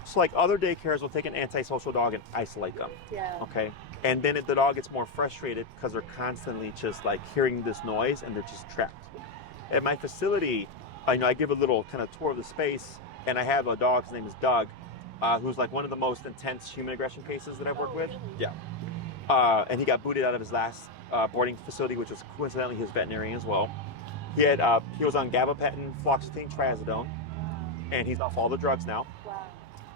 So like other daycares will take an antisocial dog and isolate them. Yeah. Okay. And then the dog gets more frustrated because they're constantly just like hearing this noise and they're just trapped. At my facility, I give a little kind of tour of the space, and I have a dog. His name is Doug, who's like one of the most intense human aggression cases that I've worked with. Really? Yeah. And he got booted out of his last boarding facility, which was coincidentally his veterinarian as well. He was on gabapentin, fluoxetine, trazodone, and he's off all the drugs now.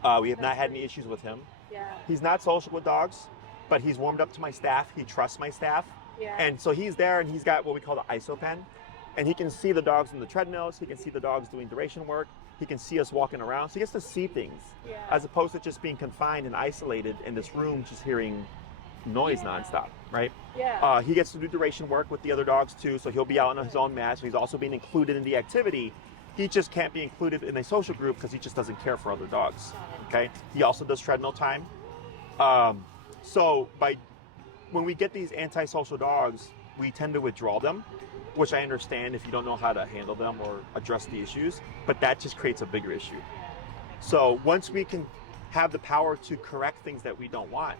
Wow. We have not had any issues with him. Yeah. He's not social with dogs, but he's warmed up to my staff. He trusts my staff. Yeah. And so he's there, and he's got what we call the ISO pen. And he can see the dogs on the treadmills. He can see the dogs doing duration work. He can see us walking around. So he gets to see things as opposed to just being confined and isolated in this room, just hearing noise nonstop, right? Yeah. He gets to do duration work with the other dogs too. So he'll be out on his own mat. So he's also being included in the activity. He just can't be included in a social group because he just doesn't care for other dogs. Okay. He also does treadmill time. So when we get these antisocial dogs, we tend to withdraw them, which I understand if you don't know how to handle them or address the issues, but that just creates a bigger issue. So once we can have the power to correct things that we don't want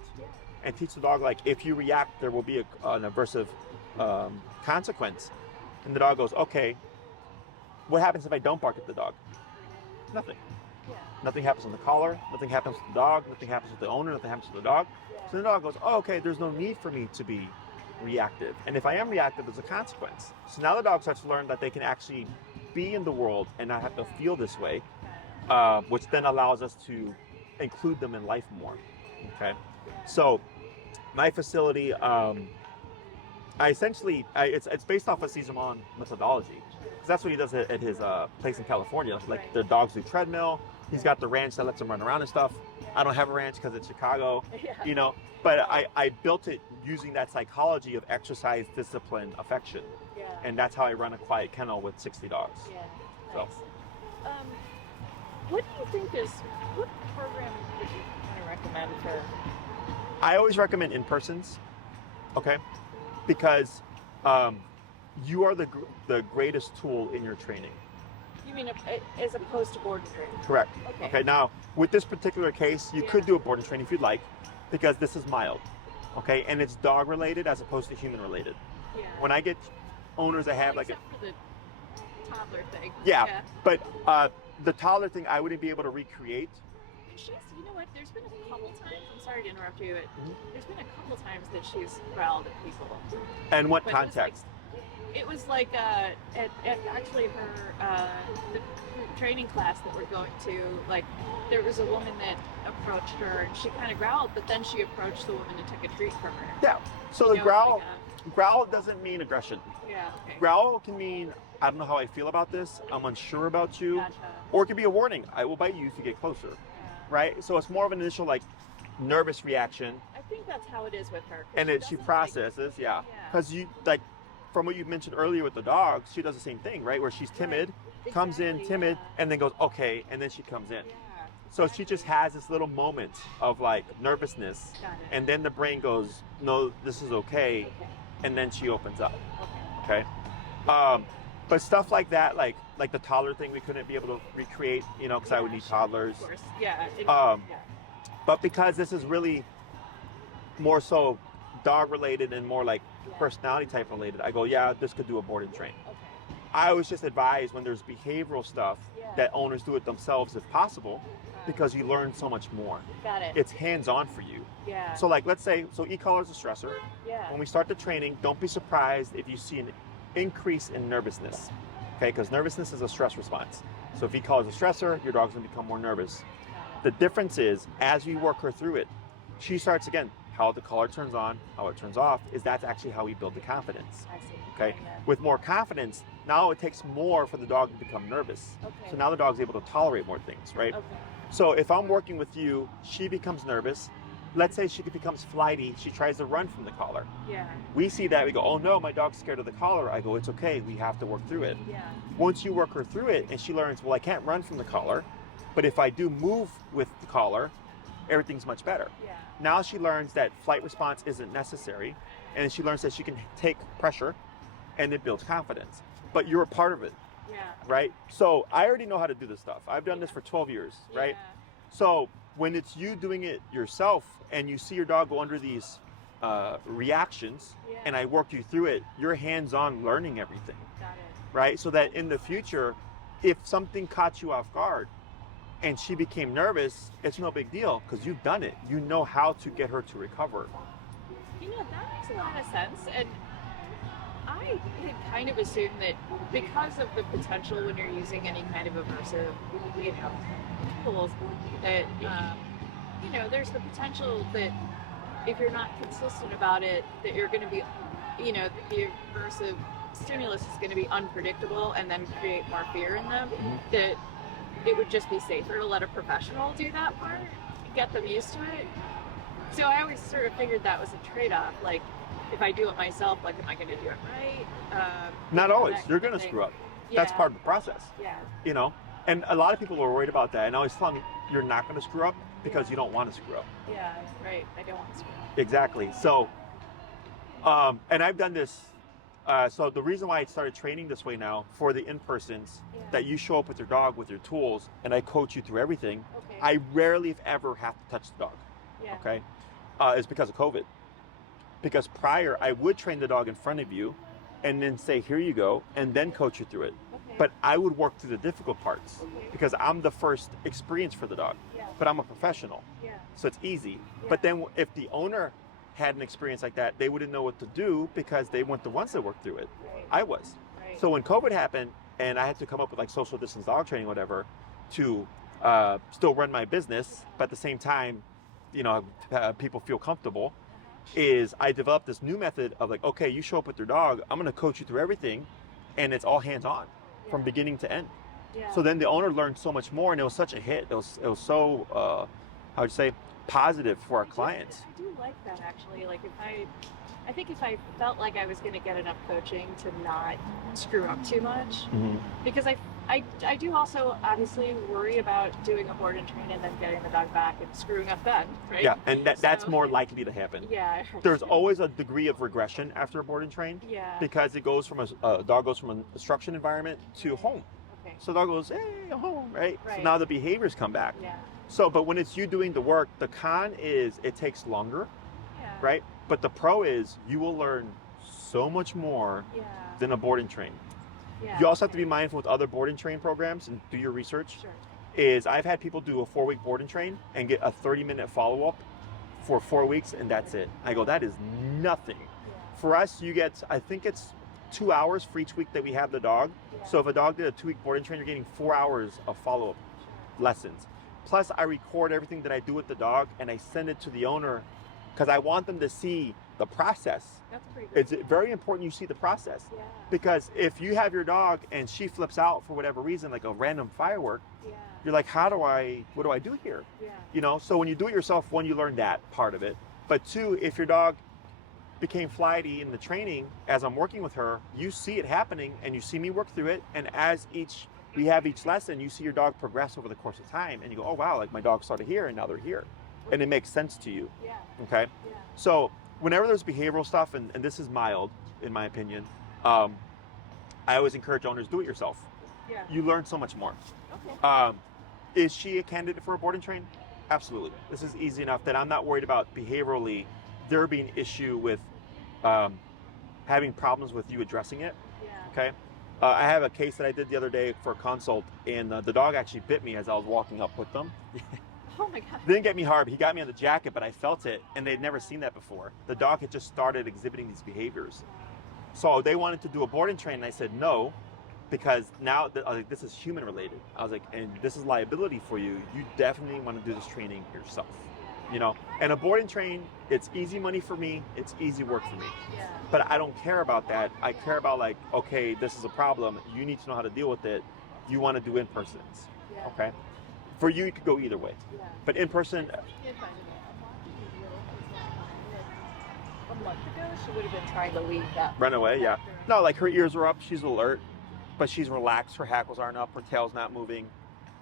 and teach the dog, like, if you react, there will be an aversive consequence. And the dog goes, okay, what happens if I don't bark at the dog? Nothing. Nothing happens on the collar, nothing happens with the dog, nothing happens with the owner, nothing happens with the dog. So the dog goes, oh, okay, there's no need for me to be reactive. And if I am reactive, there's a consequence. So now the dog starts to learn that they can actually be in the world and not have to feel this way, which then allows us to include them in life more. Okay. So my facility, it's based off of Cesar Millan methodology. Because that's what he does at his place in California. Like the dogs do treadmill. He's got the ranch that lets them run around and stuff. I don't have a ranch because it's Chicago, you know. But I built it using that psychology of exercise, discipline, affection. And that's how I run a quiet kennel with 60 dogs. Nice. What do you think what program would you kind of recommend for? I always recommend in-persons, okay? Because you are the greatest tool in your training. You mean as opposed to board and train? Correct. Okay, now, with this particular case, you could do a board and train if you'd like, because this is mild, okay? And it's dog related as opposed to human related. When I get owners that have Except for the toddler thing. But the toddler thing I wouldn't be able to recreate. You know what, there's been a couple times, I'm sorry to interrupt you, but there's been a couple times that she's growled at people. And what context? It was like at actually her the training class that we're going to, like, there was a woman that approached her and she kind of growled, but then she approached the woman and took a treat from her. Yeah. So the growl doesn't mean aggression. Okay. Growl can mean, I don't know how I feel about this, I'm unsure about you. Gotcha. Or it could be a warning, I will bite you if you get closer. Right? So it's more of an initial, like, nervous reaction. I think that's how it is with her. And she processes, because you, like, from what you mentioned earlier with the dogs, she does the same thing, right? Where she's timid, comes in timid, and then goes, okay, and then she comes in. So she just has this little moment of, like, nervousness, and then the brain goes, no, this is okay, and then she opens up. Okay. But stuff like that, like the toddler thing, we couldn't be able to recreate, you know, because I would need toddlers. Of course. But because this is really more so dog related and more like personality type related, I go, this could do a board and train. I always just advise when there's behavioral stuff that owners do it themselves if possible, because you learn so much more. Got it. It's hands-on for you. So like, let's say, so e-collar is a stressor. When we start the training, don't be surprised if you see an increase in nervousness, okay? Because nervousness is a stress response. So if e-collar is a stressor, your dog's gonna become more nervous. The difference is, as we work her through it, she starts, again, how the collar turns on, how it turns off, that's actually how we build the confidence. I see. Okay? With more confidence, now it takes more for the dog to become nervous. So now the dog's able to tolerate more things, right? So if I'm working with you, she becomes nervous. Let's say she becomes flighty, she tries to run from the collar. We see that, we go, oh no, my dog's scared of the collar. I go, it's okay, we have to work through it. Once you work her through it and she learns, well, I can't run from the collar, but if I do move with the collar, everything's much better. Now she learns that flight response isn't necessary, and she learns that she can take pressure, and it builds confidence. But you're a part of it, right? So I already know how to do this stuff. I've done this for 12 years, right? So when it's you doing it yourself, and you see your dog go under these reactions, and I work you through it, you're hands-on learning everything, right? So that in the future, if something caught you off guard, and she became nervous, it's no big deal because you've done it. You know how to get her to recover. You know, that makes a lot of sense. And I had kind of assumed that because of the potential when you're using any kind of aversive, tools, that, there's the potential that if you're not consistent about it, that you're going to be, the aversive stimulus is going to be unpredictable and then create more fear in them, Mhm. that it would just be safer to let a professional do that part, get them used to it. So I always sort of figured that was a trade-off. Like, if I do it myself, like, am I going to do it right? Not always. that You're kind going of to thing. screw up. Yeah. That's part of the process, Yeah. you know? And a lot of people are worried about that. And I always tell them, you're not going to screw up because you don't want to screw up. Yeah, right. I don't want to screw up. Exactly. So, and I've done this. So the reason why I started training this way now for the in-persons, that you show up with your dog with your tools and I coach you through everything. Okay. I rarely, if ever, have to touch the dog. Yeah. Okay. Is because of COVID. Because prior, I would train the dog in front of you and then say, here you go, and then coach you through it. Okay. But I would work through the difficult parts Okay. because I'm the first experience for the dog, Yeah. but I'm a professional. Yeah. So it's easy. Yeah. But then if the owner had an experience like that, they wouldn't know what to do because they weren't the ones that worked through it. Right. I was. Right. So when COVID happened and I had to come up with like social distance dog training, whatever, to still run my business, but at the same time, you know, people feel comfortable, is I developed this new method of like, okay, you show up with your dog, I'm going to coach you through everything, and it's all hands on from Yeah. beginning to end. Yeah. So then the owner learned so much more, and it was such a hit. It was so, how would you say, positive for our clients. I do like that actually. Like I think if I felt like I was going to get enough coaching to not screw up too much, because I do also obviously worry about doing a board and train and then getting the dog back and screwing up then, right? Yeah, and that's So- more likely to happen. Yeah. There's always a degree of regression after a board and train Yeah. because it goes from a dog goes from an instruction environment to home. Okay. So the dog goes, hey, home, right? So Right. now the behaviors come back. Yeah. So, but when it's you doing the work, the con is it takes longer, Yeah. right? But the pro is you will learn so much more Yeah. than a board and train. Yeah. You also have to be mindful with other board and train programs and do your research. Sure. Is I've had people do a 4-week board and train and get a 30-minute follow-up for 4 weeks and that's it. I go, that is nothing. Yeah. For us, you get, I think it's 2 hours for each week that we have the dog. Yeah. So if a dog did a 2-week board and train, you're getting 4 hours of follow-up Sure. lessons. Plus I record everything that I do with the dog and I send it to the owner because I want them to see the process. That's pretty good. It's very important you see the process. Yeah. Because if you have your dog and she flips out for whatever reason, like a random firework, Yeah. you're like, what do I do here? Yeah. You know, so when you do it yourself, one, you learn that part of it. But two, if your dog became flighty in the training, as I'm working with her, you see it happening and you see me work through it. And as we have each lesson, you see your dog progress over the course of time and you go, oh wow, like my dog started here and now they're here. And it makes sense to you, Yeah. okay? Yeah. So whenever there's behavioral stuff, and this is mild in my opinion, I always encourage owners, do it yourself. Yeah. You learn so much more. Okay. Is she a candidate for a board and train? Absolutely. This is easy enough that I'm not worried about behaviorally there being an issue with having problems with you addressing it. Yeah. Okay. I have a case that I did the other day for a consult, and the dog actually bit me as I was walking up with them. Oh my God. Didn't get me hard. He got me on the jacket, but I felt it, and they'd never seen that before. The dog had just started exhibiting these behaviors. So they wanted to do a board and train, and I said no, because now I was like, this is human related. I was like, and this is liability for you. You definitely want to do this training yourself, you know. And a board and train, it's easy money for me. It's easy work for me. Yeah. But I don't care about that. I care about like, okay, this is a problem. You need to know how to deal with it. You want to do in-persons, Yeah. okay? For you, it could go either way. Yeah. But in person, A month ago, she would have been trying to leave that. run away, yeah. No, like her ears are up, she's alert, but she's relaxed, her hackles aren't up, her tail's not moving.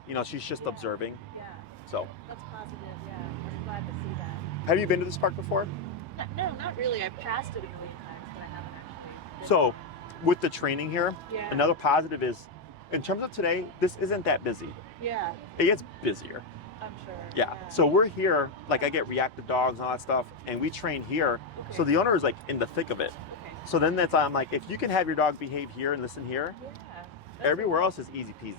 You know, she's just Yeah. observing. Yeah. So, That's positive. Yeah. I'm glad to see that. have you been to this park before? No, not really. I've passed it a million times, but I haven't actually. been. So, with the training here, Yeah. another positive is, in terms of today, this isn't that busy. Yeah. It gets busier. I'm sure. Yeah. So we're here, like I get reactive dogs and all that stuff, and we train here. Okay. So the owner is like in the thick of it. Okay. So then that's, I'm like, if you can have your dog behave here and listen here, Yeah. That's everywhere else is easy peasy.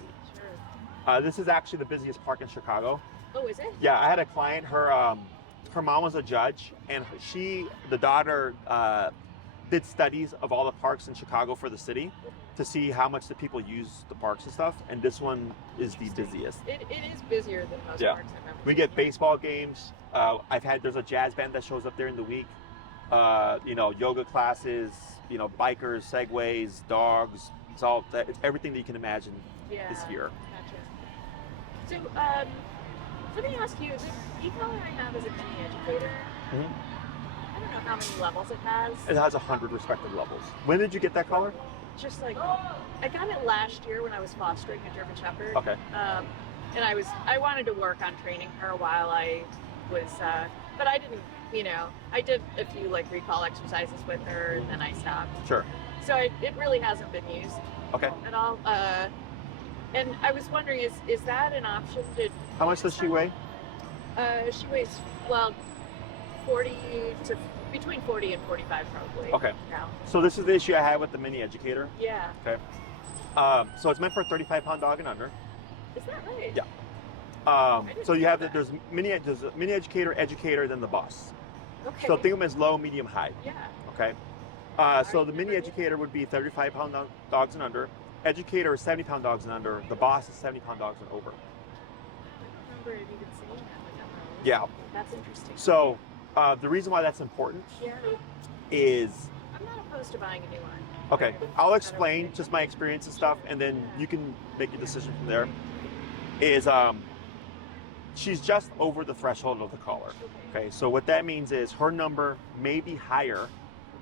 Sure. This is actually the busiest park in Chicago. Oh, is it? Yeah, I had a client, her mom was a judge, and the daughter did studies of all the parks in Chicago for the city to see how much the people use the parks and stuff, and this one is the busiest. It is busier than most Yeah. parks I've ever We been get to. baseball games. There's a jazz band that shows up there in the week. You know, yoga classes, bikers, segways, dogs. It's all that. It's everything that you can imagine Yeah. is here. Gotcha. So, let me ask you, the e-collar I have is a mini educator. Mhm. I don't know how many levels it has. It has 100 respective levels. When did you get that collar? Just like, I got it last year when I was fostering a German Shepherd. Okay. And I wanted to work on training her while I was, but I didn't, I did a few like recall exercises with her and then I stopped. Sure. So it really hasn't been used Okay. at all. And I was wondering, is that an option to? How much does she weigh? She weighs, between 40 and 45 probably. Okay. Now. So this is the issue I had with the mini educator. Yeah. Okay. So it's meant for a 35-pound dog and under. Is that right? Yeah. So you have there's a mini educator, then the boss. Okay. So think of them as low, medium, high. Yeah. Okay. So the mini educator would be 35-pound dogs and under. Educator is 70-pound dogs and under. The boss is 70-pound dogs and over. I don't remember even seeing that. Yeah. That's interesting. So the reason why that's important Yeah. is, I'm not opposed to buying a new one. okay, I'll explain just my experience and stuff, and then you can make a decision from there. Is she's just over the threshold of the collar. Okay, so what that means is her number may be higher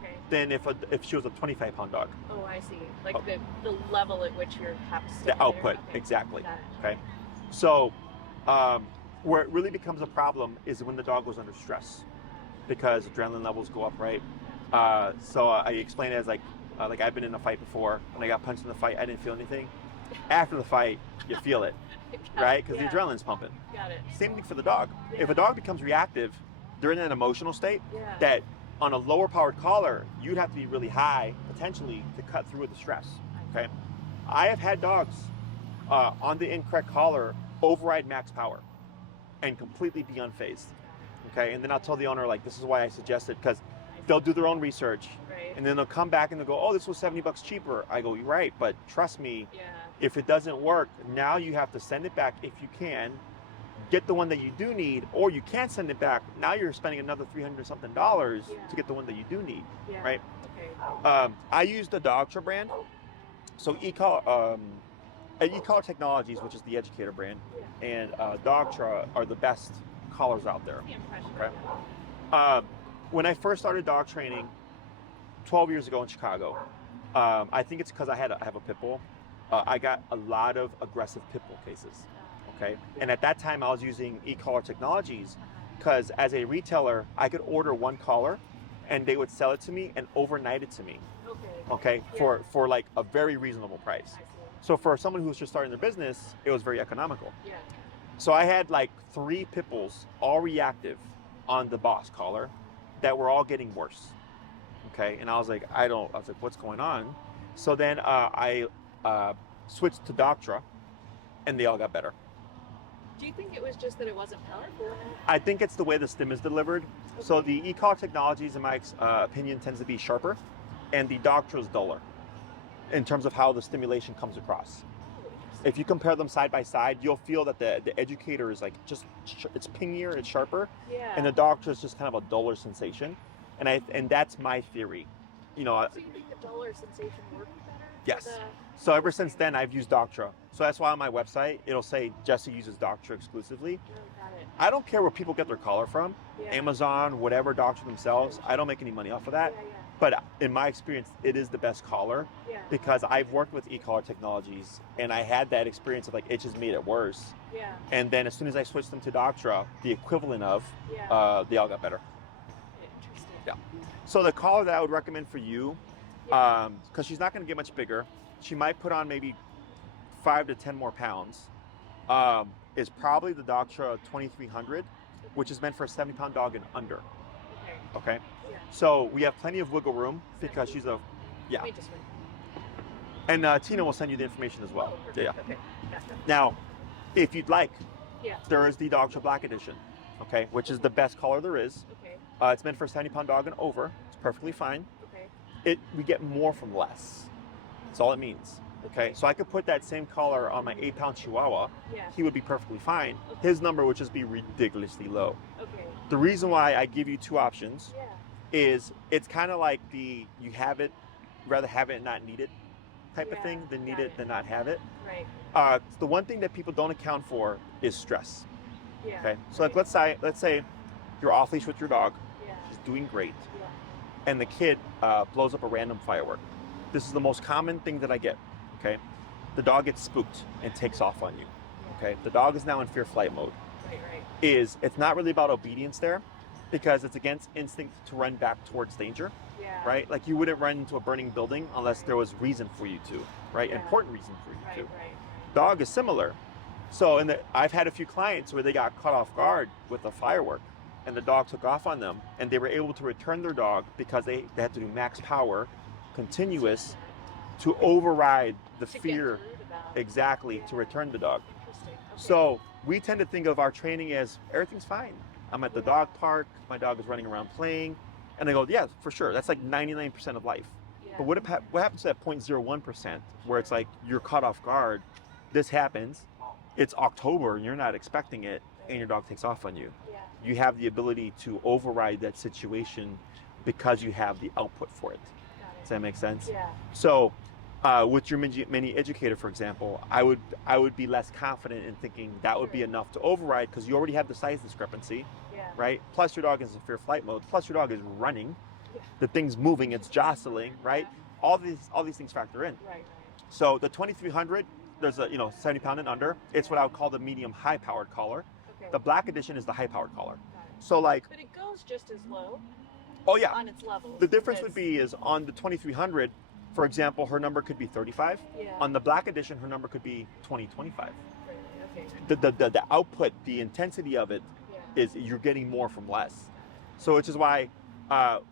Okay. than if she was a 25-pound dog. Oh, I see. Like Oh. the level at which you're have to The output, exactly. Got it. Okay, so where it really becomes a problem is when the dog goes under stress, because adrenaline levels go up, right? So I explain it as like I've been in a fight before. When I got punched in the fight, I didn't feel anything. After the fight, you feel it, right? Because the adrenaline's pumping. Got it. Same thing for the dog. Yeah. If a dog becomes reactive, they're in an emotional state Yeah. that on a lower powered collar, you'd have to be really high, potentially, to cut through with the stress, okay? I have had dogs on the incorrect collar override max power and completely be unfazed, okay? And then I'll tell the owner, like, this is why I suggest it, because they'll do their own research, Right. and then they'll come back and they'll go, oh, this was $70 cheaper. I go, you're right, but trust me, Yeah. if it doesn't work, now you have to send it back if you can, get the one that you do need, or you can't send it back. Now you're spending another $300 something to get the one that you do need, Yeah. right? Okay. I use the Dogtra brand. So eCollar Technologies, which is the educator brand, and Dogtra are the best collars out there. The impression. Okay. When I first started dog training 12 years ago in Chicago, I think it's because I have a pit bull. I got a lot of aggressive pit bull cases. Okay, and at that time I was using eCollar Technologies because as a retailer I could order one collar and they would sell it to me and overnight it to me. Okay, for like a very reasonable price. I see. So for someone who's just starting their business, it was very economical. Yeah. So I had like 3 pit bulls, all reactive, on the boss collar, that were all getting worse. Okay, and I was like, what's going on? So then I switched to Dogtra, and they all got better. Do you think it was just that it wasn't powerful? I think it's the way the stim is delivered. Okay. So the eCollar Technologies, in my opinion, tends to be sharper, and the Dogtra is duller in terms of how the stimulation comes across. If you compare them side by side, you'll feel that the educator is like it's pingier, it's sharper, Yeah. and the Dogtra is just kind of a duller sensation. And that's my theory. So you think the duller sensation worked better? Yes. So ever since then, I've used Dogtra. So that's why on my website, it'll say Jesse uses Dogtra exclusively. Got it. I don't care where people get their collar from, Yeah. Amazon, whatever, Dogtra themselves. I don't make any money off of that. Yeah. But in my experience, it is the best collar Yeah. because I've worked with eCollar Technologies and I had that experience of like, it just made it worse. Yeah. And then as soon as I switched them to Dogtra, the equivalent of, Yeah. they all got better. Interesting. Yeah. So the collar that I would recommend for you, because she's not going to get much bigger, she might put on maybe 5 to 10 more pounds, is probably the Dogtra 2300, which is meant for a 70-pound dog and under. Okay. Okay. Yeah. So we have plenty of wiggle room because she's a, yeah. Let me just wait. And Tina will send you the information as well. Oh, perfect. Yeah. Okay. Gotcha. Now, if you'd like, Yeah. there is the Dogtra Black Edition, okay, which is the best collar there is. Okay. It's meant for a 70-pound dog and over. It's perfectly fine. Okay. We get more from less. That's all it means. Okay, so I could put that same collar on my 8-pound Chihuahua. Yeah. He would be perfectly fine. His number would just be ridiculously low. Okay. The reason why I give you 2 options Yeah. is it's kind of like you have it rather have it and not need it type of thing than need it than not have it. Right. The one thing that people don't account for is stress. Yeah. Okay, so like let's say you're off leash with your dog, Yeah. she's doing great, Yeah. and the kid blows up a random firework. This is the most common thing that I get. Okay, the dog gets spooked and takes off on you. Okay, the dog is now in fear flight mode. Right. Right. It's not really about obedience there, because it's against instinct to run back towards danger. Yeah. Right? Like you wouldn't run into a burning building unless there was reason for you to, right? Yeah. Important reason for you Right. to. Right. Dog is similar. So I've had a few clients where they got caught off guard with a firework and the dog took off on them and they were able to return their dog because they had to do max power, continuous, to override the To get fear, through to them. exactly, to return the dog. Interesting. Okay. So we tend to think of our training as everything's fine. I'm at the dog park, my dog is running around playing, and I go, yeah, for sure, that's like 99% of life. Yeah. But what happens to that 0.01% where it's like you're caught off guard, this happens, it's October and you're not expecting it, and your dog takes off on you. Yeah. You have the ability to override that situation because you have the output for it. Got it. Does that make sense? Yeah. So with your mini educator, for example, I would be less confident in thinking that would be Sure. enough to override because you already have the size discrepancy, Yeah. right? Plus your dog is in fear flight mode. Plus your dog is running. Yeah. The thing's moving, it's jostling, right? All these things factor in. Right. Right. So the 2300, there's a 70 pound and under. It's what I would call the medium high powered collar. Okay. The black edition is the high powered collar. Got it. So like, But it goes just as low oh yeah, on its level. the difference would be is on the 2300, for example, her number could be 35. Yeah. On the black edition, her number could be 25. Okay. The output, the intensity of it Yeah. is you're getting more from less. So which is why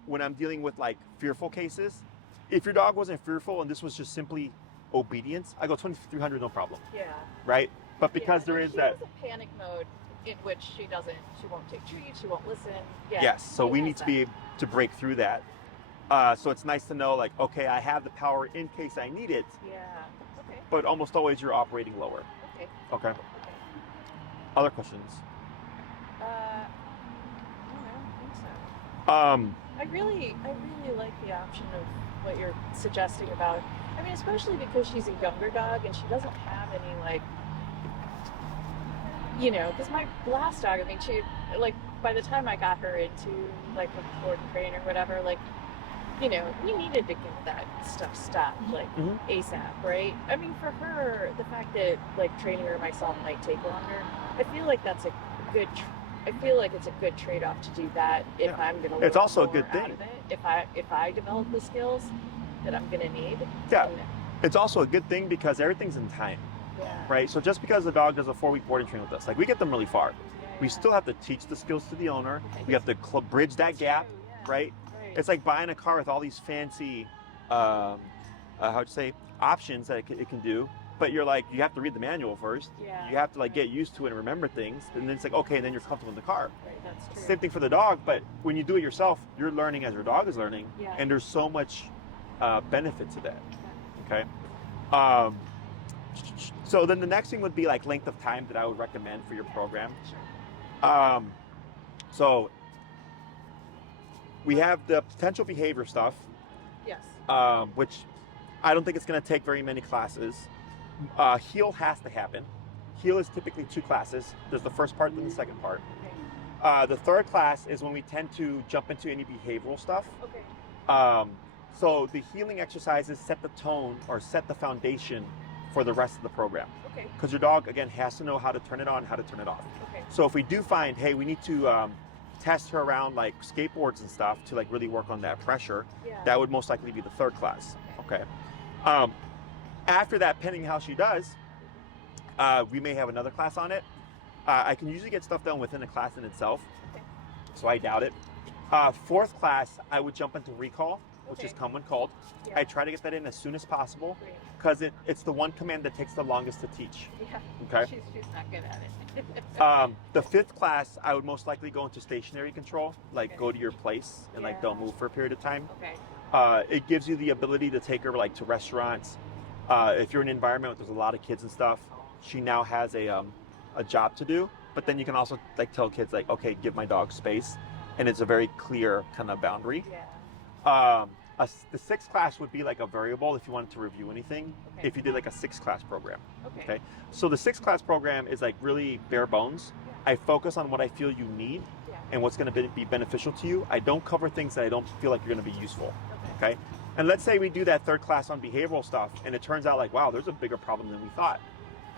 when I'm dealing with like fearful cases, if your dog wasn't fearful and this was just simply obedience, I go 2300, no problem, Yeah. right? But because Yeah, there is she that, has a panic mode in which she won't take treats, she won't listen. Yeah. yes, so she we has need to that. be able to break through that. So it's nice to know like, okay, I have the power in case I need it, Yeah. Okay. but almost always you're operating lower. Okay. Okay. Okay. Other questions? No, I don't think so. I really like the option of what you're suggesting about. I mean, especially because she's a younger dog and she doesn't have any like, because my last dog, I mean, she like by the time I got her into like a board and train or whatever, like, we needed to get that stuff stopped like Mhm. ASAP, right? I mean, for her, the fact that like training her myself might take longer, I feel like that's a good. I feel like it's a good trade-off to do that if Yeah. I'm gonna. It's learn also a more good out thing. of it, if I develop the skills that I'm gonna need. Yeah. And, It's also a good thing because everything's in time, yeah. right? So just because the dog does a 4-week boarding train with us, like we get them really far. Yeah, We yeah. still have to teach the skills to the owner. We have to bridge that That's gap, true, yeah. right? Right. It's like buying a car with all these fancy, options that it can do. But you're like, you have to read the manual first. Yeah. You have to like get used to it and remember things. And then it's like, okay, then you're comfortable in the car. Right, that's true. Same thing for the dog, but when you do it yourself, you're learning as your dog is learning. Yeah. And there's so much benefit to that. Okay. So then the next thing would be like length of time that I would recommend for your program. Sure. So we have the potential behavior stuff, Yes. which I don't think it's going to take very many classes. Heal has to happen. Heal is typically 2 classes. There's the first part and the second part. Okay. The third class is when we tend to jump into any behavioral stuff. Okay. So the healing exercises set the tone or set the foundation for the rest of the program. Okay. Because your dog, again, has to know how to turn it on, how to turn it off. Okay. So if we do find, hey, we need to test her around like skateboards and stuff to like really work on that pressure, Yeah. that would most likely be the third class. Okay. After that, depending how she does, we may have another class on it. I can usually get stuff done within a class in itself, Okay. so I doubt it. Fourth class, I would jump into recall, which is Okay. come when called. Yeah. I try to get that in as soon as possible Great. because it's the one command that takes the longest to teach. Yeah. Okay. She's not good at it. The fifth class, I would most likely go into stationary control, like Okay. go to your place and like Yeah. don't move for a period of time. Okay. It gives you the ability to take her like to restaurants. If you're in an environment where there's a lot of kids and stuff, she now has a job to do. But then you can also like tell kids like, okay, give my dog space, and it's a very clear kind of boundary. Yeah. The sixth class would be like a variable if you wanted to review anything, Okay. if you did like a sixth class program. Okay. Okay. So the sixth class program is like really bare bones. Yeah. I focus on what I feel you need Yeah. and what's going to be beneficial to you. I don't cover things that I don't feel like are going to be useful. Okay. Okay. And let's say we do that third class on behavioral stuff and it turns out like, wow, there's a bigger problem than we thought.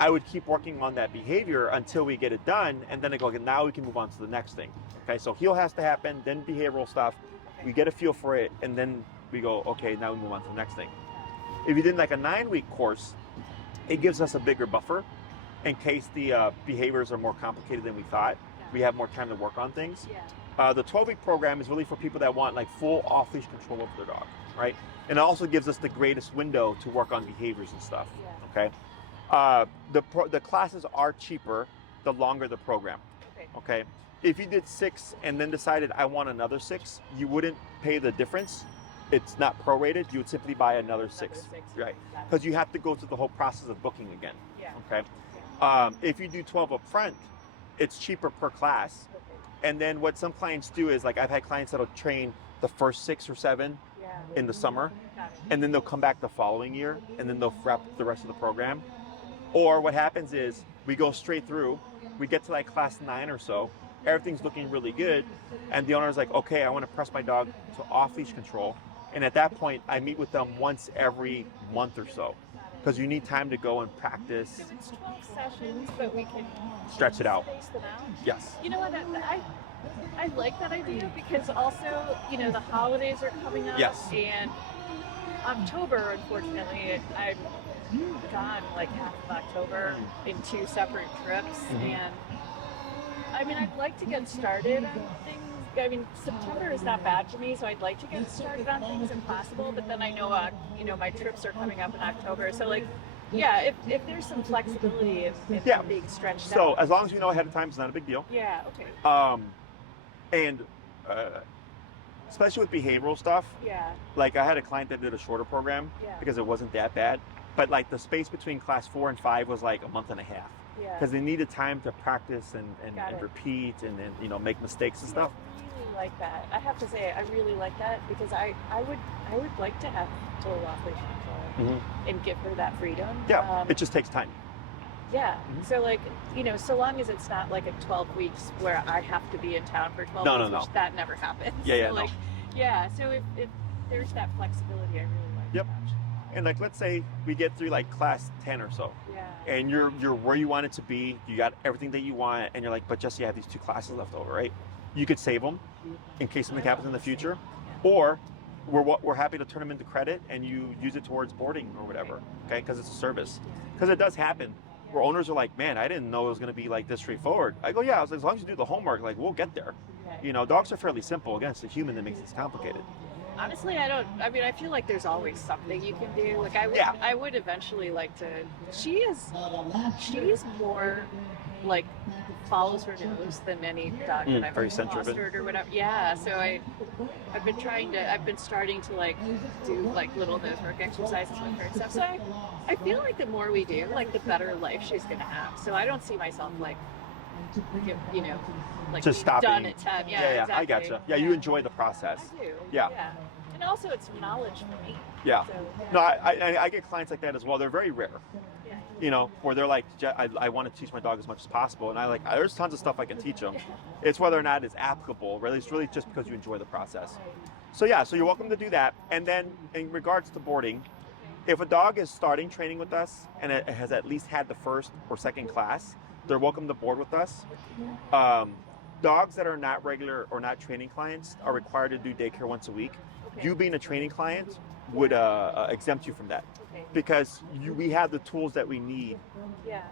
I would keep working on that behavior until we get it done, and then I go, okay, now we can move on to the next thing. Okay, so heal has to happen, then behavioral stuff. We get a feel for it, and then we go, okay, now we move on to the next thing. If you did like a 9-week course, it gives us a bigger buffer in case the behaviors are more complicated than we thought. We have more time to work on things. Yeah. The 12-week program is really for people that want like full off-leash control over their dog, right? And it also gives us the greatest window to work on behaviors and stuff. Yeah. Okay. The classes are cheaper the longer the program. Okay. Okay. If you did 6 and then decided I want another 6, you wouldn't pay the difference. It's not prorated. You would simply buy another 6, right? Got it. Because you have to go through the whole process of booking again. Yeah. Okay. If you do 12 up front, it's cheaper per class. Okay. And then what some clients do is like I've had clients that'll train the first 6 or 7 Yeah. in the summer, Got it. and then they'll come back the following year, and then they'll wrap the rest of the program. Or what happens is we go straight through, we get to like class 9 or so, everything's looking really good, and the owner's like, okay, I want to press my dog to off-leash control. And at that point, I meet with them once every month or so, because you need time to go and practice, So it's 12 sessions, but we can stretch it out. space them out. Yes. You know what? I like that idea because also, you know, the holidays are coming up. Yes. And October, unfortunately, I'm gone like half of October in 2 separate trips. Mhm. And I mean, I'd like to get started on things. I mean, September is not bad for me, so I'd like to get started on things if possible. But then I know, you know, my trips are coming up in October. So, like, yeah, if there's some flexibility in Yeah. being stretched So out. as long as you know ahead of time, it's not a big deal. Yeah, okay. And especially with behavioral stuff, Yeah, like I had a client that did a shorter program yeah, because it wasn't that bad, but like the space between class 4 and 5 was like a month and a half yeah. because they needed time to practice and Got it. repeat and you know, make mistakes and stuff. I really like that. I have to say, I really like that because I would like to have total off-leash control and give her that freedom. Yeah, it just takes time. Yeah. Mhm. So like, you know, so long as it's not like a 12 weeks where I have to be in town for 12 No, weeks, no, which no. that never happens. Yeah, yeah, so no. like, yeah. So if there's that flexibility, I really like Yep. that. And like, let's say we get through like class 10 or so, Yeah. and you're where you want it to be, you got everything that you want, and you're like, but Jesse, I have these 2 classes left over, right? You could save them in case something happens in the future, or we're happy to turn them into credit and you use it towards boarding or whatever, okay? Because it's a service. Because it does happen where owners are like, man, I didn't know it was going to be like this straightforward. I go, yeah, I was like, as long as you do the homework, like we'll get there. Okay. You know, dogs are fairly simple. Again, it's the human that makes this complicated. Honestly, I mean, I feel like there's always something you can do. Like Yeah. I would eventually like to. She's more like follows her nose than any dog that I've very ever scent-driven. fostered or whatever. Yeah. So I've been starting to like do like little nose work exercises with her and stuff. So I feel like the more we do, like the better life she's gonna have. So I don't see myself like, you know, like Just being done stopping. at 10. Yeah, Yeah, exactly. I gotcha. Yeah, you enjoy the process. I do. Yeah. And also, it's knowledge for me. Yeah. So, No, I get clients like that as well. They're very rare. Yeah. You know, where they're like, I want to teach my dog as much as possible. And there's tons of stuff I can teach them. It's whether or not it's applicable, really. It's really just because you enjoy the process. So yeah, so you're welcome to do that. And then in regards to boarding, if a dog is starting training with us and it has at least had the first or second class, they're welcome to board with us. Dogs that are not regular or not training clients are required to do daycare once a week. Okay. You being a training client would exempt you from that Okay. because we have the tools that we need Yeah.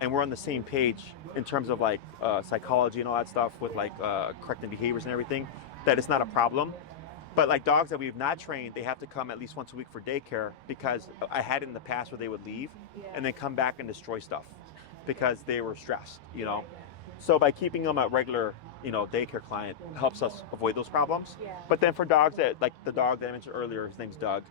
and we're on the same page in terms of like psychology and all that stuff with like correcting behaviors and everything, that it's not a problem. But like dogs that we've not trained, they have to come at least once a week for daycare because I had it in the past where they would leave Yeah. and then come back and destroy stuff because they were stressed, you know. So by keeping them a regular, you know, daycare client helps us avoid those problems. Yeah. But then for dogs that, like the dog that I mentioned earlier, his name's Doug,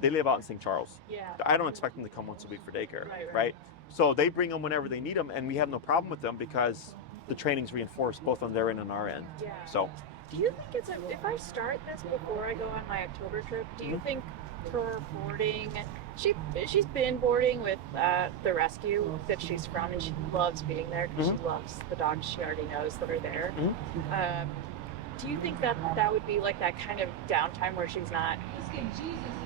they live out in St. Charles. Yeah. I don't expect them to come once a week for daycare, Right. So they bring them whenever they need them, and we have no problem with them because the training's reinforced both on their end and our end. Yeah. So Do you think if I start this before I go on my October trip, do you think for boarding, she's been boarding with the rescue that she's from, and she loves being there because she loves the dogs she already knows that are there. Do you think that would be like that kind of downtime where she's not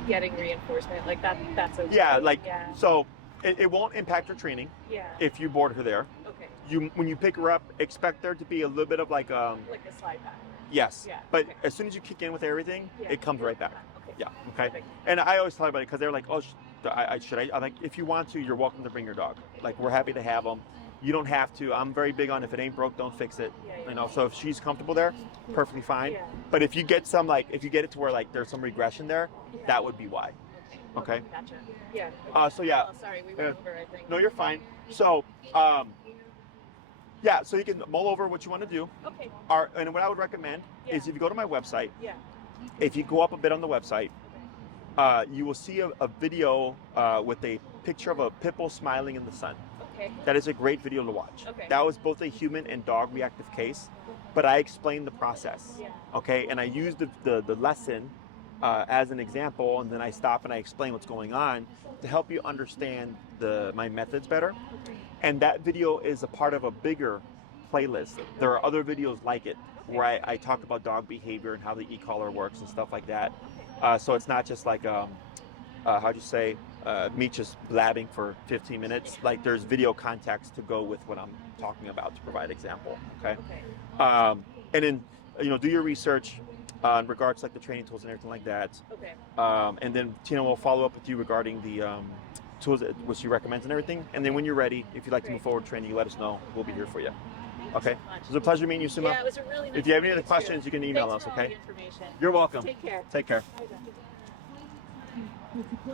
getting reinforcement, like that's okay? Yeah, so it won't impact her training. Yeah. If you board her there. Okay. When you pick her up, expect there to be a little bit of like a slide back. Yes. Yeah. But as soon as you kick in with everything, it comes right back. Okay. Yeah. Okay. Perfect. And I always tell everybody, because they're like, oh, I'm like, if you want to, you're welcome to bring your dog. Like, we're happy to have them. You don't have to. I'm very big on if it ain't broke, don't fix it. You know, so if she's comfortable there, perfectly fine. Yeah. But if you get if you get it to where like there's some regression there, that would be why. Okay. Gotcha. Yeah. So yeah. Oh, sorry, we went over, I think. No, you're fine. So, yeah, so you can mull over what you want to do. Okay. And what I would recommend is if you go to my website, yeah. If you go up a bit on the website, you will see a video with a picture of a pit bull smiling in the sun. Okay. That is a great video to watch. Okay. That was both a human and dog reactive case, but I explained the process. Yeah. Okay, and I used the lesson as an example, and then I stop and I explain what's going on to help you understand my methods better. And that video is a part of a bigger playlist. There are other videos like it where I talk about dog behavior and how the e-collar works and stuff like that. So it's not just like how'd you say, me just blabbing for 15 minutes. Like, there's video context to go with what I'm talking about to provide example. Okay. And then do your research in regards to like the training tools and everything like that. Okay. And then Tina will follow up with you regarding the tools which she recommends and everything. And then when you're ready, if you'd like to move forward training, you let us know. We'll be here for you. Okay. It was a pleasure meeting you, Suma. Yeah, it was a really nice. If you have any other questions, you can email us. Okay. Information. You're welcome. Take care. Take care. Bye,